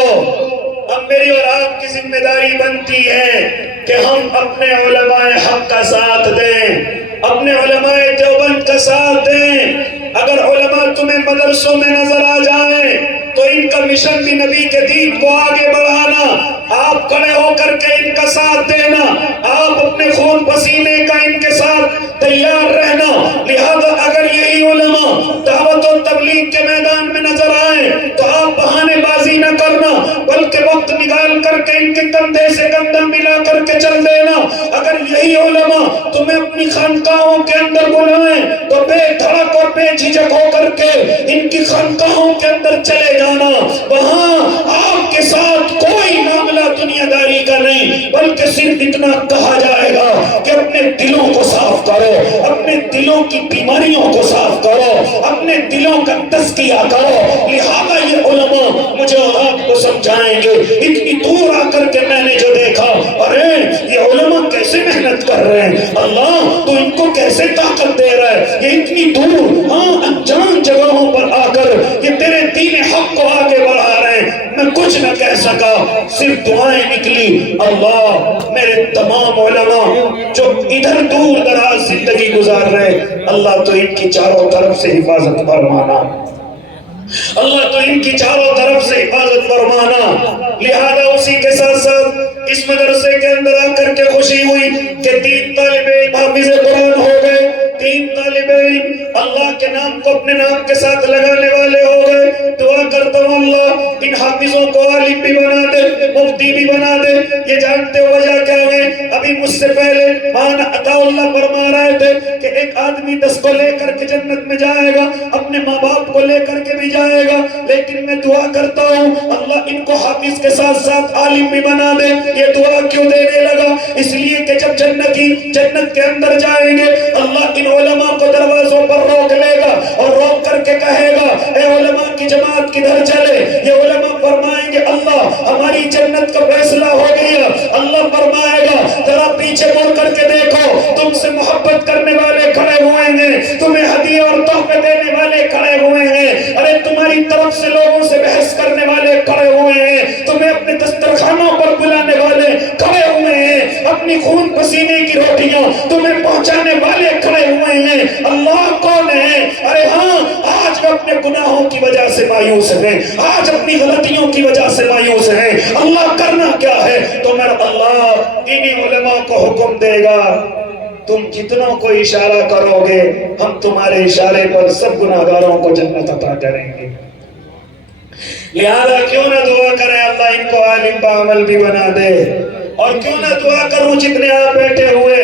اب میری اور آپ کی ذمہ داری بنتی ہے کہ ہم اپنے علماء حق کا ساتھ دیں، اپنے علماء دیوبند کا ساتھ دیں۔ اگر علماء تمہیں مدرسوں میں نظر آ جائیں تو ان کا مشن بھی نبی کے دین کو آگے بڑھانا، آپ کھڑے ہو کر کے ان کا ساتھ دینا، آپ اپنے خون پسینے کا ان کے ساتھ تیار رہنا۔ لہذا اگر یہی علماء دعوت و تبلیغ کے میدان میں نظر آئیں تو آپ بہانے بازی نہ کرنا، بلکہ وقت نکال کر کے ان کے کندھے سے کندھا ملا کر کے چل دینا۔ اگر یہی علماء تمہیں اپنی خانقاہوں کے اندر بلائیں تو بے دھڑک اور بے جھجک ہو کر کے ان کی خانقاہوں کے اندر چلے جانا، وہاں آپ کے ساتھ کوئی معاملہ دنیا داری کا نہیں، بلکہ صرف اتنا کہا جائے گا کہ اپنے دلوں کو صاف کرو، اپنے دلوں کی بیماریوں کو صاف کرو، اپنے دلوں کا تزکیہ کرو۔ لہذا یہ علماء مجھے آپ کو سمجھائیں گے۔ اتنی دور آ کر کے میں نے جو دیکھا، ارے یہ علماء کیسے محنت کر رہے ہیں، اللہ تو ان کو کیسے طاقت دے رہا ہے، یہ اتنی دور انجان جگہوں پر آ کر یہ تیرے دین حق کو آگے بڑھا رہے ہیں۔ میں کچھ نہ کہہ سکا، صرف دعائیں نکلی، اللہ میرے تمام علماء جو ادھر دور دراز زندگی گزار رہے، اللہ تو ان کی چاروں طرف سے حفاظت فرمانا، اللہ تو ان کی چاروں طرف سے حفاظت فرمانا۔ لہذا اسی کے ساتھ ساتھ اس مدرسے کے اندر آ کر کے خوشی ہوئی کہ 3 طالب علم حافظ قرآن ہو گئے، 3 طالب علم اللہ کے نام کو اپنے نام کے ساتھ لگانے والے ہو گئے۔ دعا کرتا ہوں اللہ ان حافظوں کو عالم بھی بنا دے، مفتی بھی بنا دے۔ یہ جانتے ہو وجہ کیا ہے؟ ابھی مجھ سے پہلے مولانا عطا اللہ فرما رہے تھے کہ ایک آدمی 10 کو لے کر کے جنت میں جائے گا، اپنے ماں باپ کو لے کر کے بھی جائے گا، لیکن میں دعا کرتا ہوں اللہ ان کو حافظ کے ساتھ ساتھ عالم بھی بنا دے۔ یہ دعا کیوں دینے لگا؟ اس لیے کہ جب جنتی جنت کے اندر جائیں گے اللہ ان علماء کو دروازوں پر روک لے گا اور روک کر کے کہے گا اے علماء کی جماعت کدھر چلے؟ یہ علماء فرمائیں گے اللہ ہماری جنت کا فیصلہ ہو گیا۔ اللہ فرمائے گا ذرا پیچھے مڑ کر کے دیکھو، تم سے محبت کرنے والے کھڑے ہوئے ہیں، تمہیں ہدیے اور تحفے دینے والے کھڑے ہوئے ہیں، ارے تمہاری طرف سے لوگوں سے بحث کرنے والے کھڑے ہوئے ہیں، تمہیں اپنے دسترخوانوں پر بلانے والے کھڑے ہوئے ہیں، اپنی خون پسینے کی روٹیاں تمہیں پہنچانے والے کھڑے ہوئے ہیں۔ اللہ کون ہے؟ ارے ہاں آج اپنے گناہوں کی وجہ سے مایوس ہیں، آج اپنی غلطیوں کی وجہ سے مایوس ہیں، اللہ کرنا کیا ہے؟ تو میرا اللہ انہی علماء کو حکم دے گا تم جتنوں کو اشارہ کرو گے ہم تمہارے اشارے پر سب گناہگاروں کو جنت عطا کریں گے۔ لہذا کیوں نہ دعا کریں اللہ ان کو عالم بعمل بھی بنا دے، اور کیوں نہ دعا کروں جتنے آپ بیٹھے ہوئے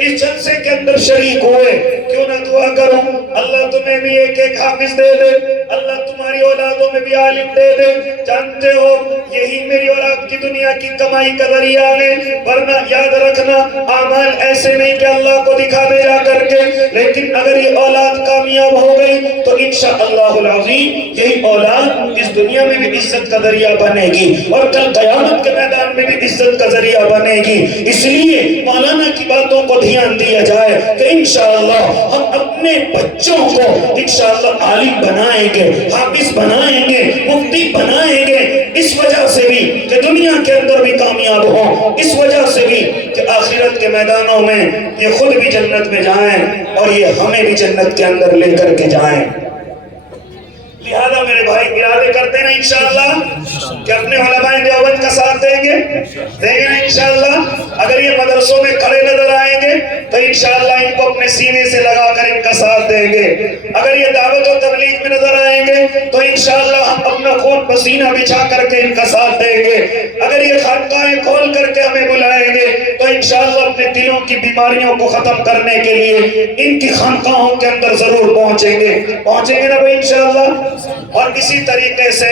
اس جلسے کے اندر شریک ہوئے، کیوں نہ دعا کروں اللہ تمہیں بھی ایک ایک حافظ دے دے، اللہ تمہاری اولادوں میں بھی عالم دے دے۔ جانتے ہو یہی میری اور آپ کی دنیا کی کمائی کا ذریعہ ہے، ورنہ یاد رکھنا اعمال ایسے نہیں کہ اللہ کو دکھا دے جا کر کے، لیکن اگر یہ اولاد کامیاب ہو گئی تو انشاءاللہ العظیم یہی اولاد اس دنیا میں بھی عزت کا ذریعہ بنے گی اور کل قیامت کے میدان میں بھی عزت کا ذریعہ بنے گی۔ اس لیے مولانا کی باتوں کو دھیان دیا جائے کہ انشاءاللہ ہم اپنے بچوں کو انشاءاللہ عالم بنائیں گے، حافظ بنائیں گے، مفتی بنائیں گے، اس وجہ سے بھی کہ دنیا کے اندر بھی کامیاب ہوں، اس وجہ سے بھی کہ آخرت کے میدانوں میں یہ خود بھی جنت میں جائیں اور یہ ہمیں بھی جنت کے اندر لے کر کے جائیں۔ لہذا میرے بھائی ارادے کرتے ہیں انشاءاللہ کہ اپنے علماء دیوبند کا ساتھ دیں گے نا انشاءاللہ۔ اگر یہ مدرسوں میں کھڑے نظر آئیں گے تو انشاءاللہ ان کو اپنے سینے سے لگا کر ان کا ساتھ دیں گے۔ اگر یہ دعوت و تبلیغ میں نظر آئیں گے تو انشاءاللہ ہم اپنا خون پسینہ بچھا کر کے ان کا ساتھ دیں گے۔ اگر یہ خانقاہیں کھول کر کے ہمیں بلائیں گے تو انشاءاللہ اپنے دلوں کی بیماریوں کو ختم کرنے کے لیے ان کی خانقاہوں کے اندر ضرور پہنچیں گے نا بھائی انشاءاللہ۔ اور اسی طریقے سے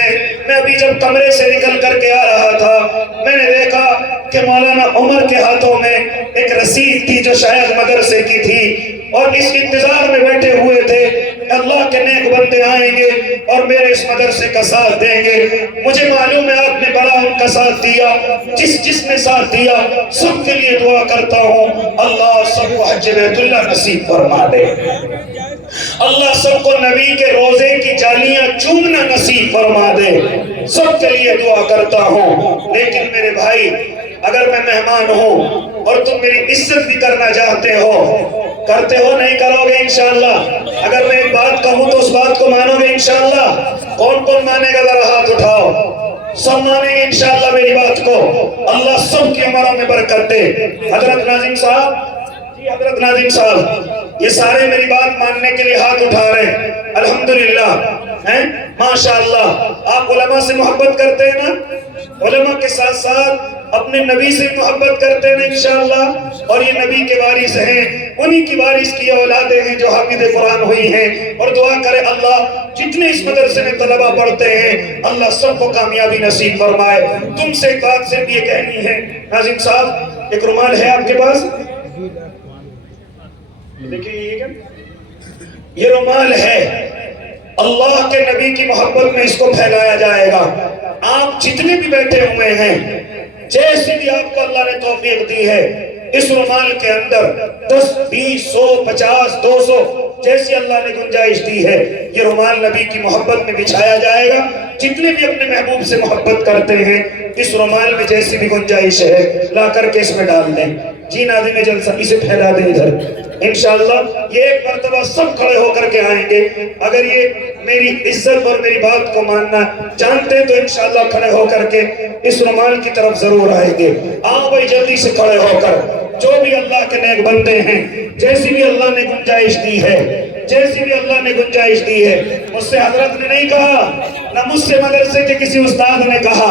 میں ابھی جب کمرے سے نکل کر کے آ رہا تھا میں نے دیکھا کہ مولانا عمر کے ہاتھوں میں ایک رسید تھی جو شاید مدرسے کی تھی۔ اور اس انتظار میں بیٹھے ہوئے تھے اللہ کے نیک بندے آئیں گے اور میرے اس مدرسے کا ساتھ دیں گے. مجھے معلوم ہے آپ نے بڑا ان کا ساتھ دیا. جس نے ساتھ دیا سب کے لیے دعا کرتا ہوں اللہ سب کو حج بیت اللہ نصیب فرما دے. اللہ سب کو نبی کے روزے کی جالیاں چومنا نصیب فرما دے. سب کے لیے دعا کرتا ہوں. لیکن میرے بھائی اگر میں مہمان ہوں اور تم میری عزت بھی کرنا چاہتے ہو, کرتے ہو نہیں کرو گے انشاءاللہ. اگر میں ایک بات کہوں تو اس بات کو مانو گے انشاءاللہ. کون کون مانے گا ذرا ہاتھ اٹھاؤ. سب مانیں گے انشاءاللہ میری بات کو. اللہ سب کی عمروں میں برکت دے. حضرت ناظم صاحب, جی حضرت ناظم صاحب, یہ سارے میری بات ماننے کے لیے ہاتھ اٹھا رہے ہیں. الحمدللہ ہیں ماشاءاللہ. آپ علماء سے محبت کرتے ہیں نا, علماء کے ساتھ ساتھ اپنے نبی سے محبت کرتے ہیں انشاءاللہ. اور یہ نبی کے وارث ہیں, انہی کی وارث کی اولادیں ہیں جو حافظ قرآن ہوئی ہیں. اور دعا کرے اللہ جتنے اس مدرسے میں طلبہ پڑھتے ہیں اللہ سب کو کامیابی نصیب فرمائے. تم سے ایک بات صرف یہ کہنی ہے ناظم صاحب, ایک رومال ہے آپ کے پاس, دیکھیے یہ رومال ہے. اللہ کے نبی کی محبت میں اس کو پھیلایا جائے گا. آپ جتنے بھی بیٹھے ہوئے ہیں جیسی بھی آپ کو اللہ نے توفیق دی ہے اس رومال کے اندر 10 20 100 50 200 جیسی اللہ نے گنجائش دی ہے یہ رومال نبی کی محبت میں بچھایا جائے گا. جتنے بھی اپنے محبوب سے محبت کرتے ہیں اس رومال میں جیسی بھی گنجائش ہے لا کر کے اس میں ڈال دیں. جی ناظم جلسہ اسے پھیلا دیں ادھر انشاءاللہ. یہ ایک مرتبہ سب کھڑے ہو کر کے آئیں گے. اگر یہ میری عزت اور میری بات کو ماننا جانتے ہیں تو انشاءاللہ کھڑے ہو کر کے اس رومال کی طرف ضرور آئیں گے. آؤ بھائی جلدی سے کھڑے ہو کر. جو بھی اللہ کے نیک بندے ہیں جیسی بھی اللہ نے گنجائش دی ہے, جیسی بھی اللہ نے گنجائش دی ہے, مجھ سے حضرت نے نہیں کہا نہ مجھ سے مدرسے کے کسی استاد نے کہا,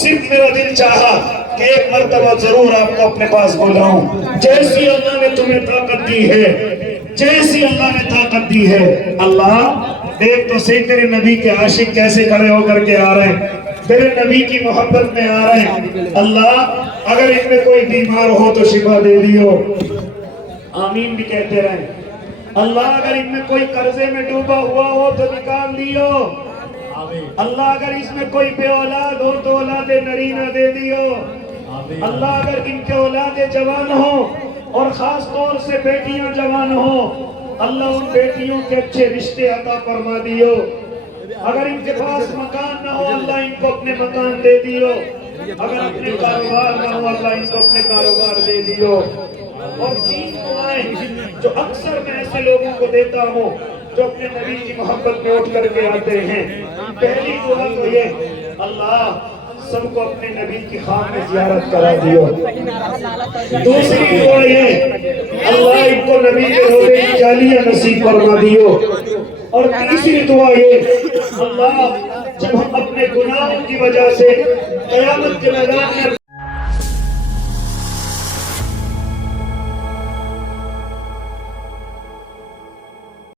صرف میرا دل چاہا کہ ایک مرتبہ ضرور آپ کو اپنے پاس بلاؤں. جیسی اللہ نے تمہیں طاقت دی ہے, جیسی اللہ نے طاقت دی ہے. اللہ دیکھ تو صحیح تیرے نبی کے عاشق کیسے کھڑے ہو کر کے آ رہے ہیں, تیرے نبی کی محبت میں آ رہے ہیں. اللہ اگر ان میں کوئی بیمار ہو تو شفا دے دیو, آمین بھی کہتے رہیں. اللہ اگر ان میں کوئی قرضے میں ڈوبا ہوا ہو تو نکال دیو. اللہ اگر اس میں کوئی بے اولاد ہو تو اولاد نرینہ دے دیو. اللہ اگر ان کے اولاد جوان ہو اور خاص طور سے بیٹیاں جوان ہو اللہ ان بیٹیوں کے اچھے رشتے عطا فرما دیو. اگر ان کے پاس مکان نہ ہو اللہ ان کو اپنے مکان دے دیو. اگر اپنے کاروبار نہ ہو اللہ ان کو اپنے کاروبار دے دیو. اور 3 دعائیں جو اکثر میں ایسے لوگوں کو دیتا ہوں جو اپنے نبی کی محبت میں اٹھ کر کے آتے ہیں. پہلی دعا تو یہ اللہ سب کو اپنے نبی کی خان میں زیارت کرا دیو. دوسری دعا یہ اللہ ان کو نبی کے روزے کی جالیاں نصیب فرما دیو. اور تیسری دعا یہ اللہ جب ہم اپنے گناہوں کی وجہ سے قیامت کے میدان میں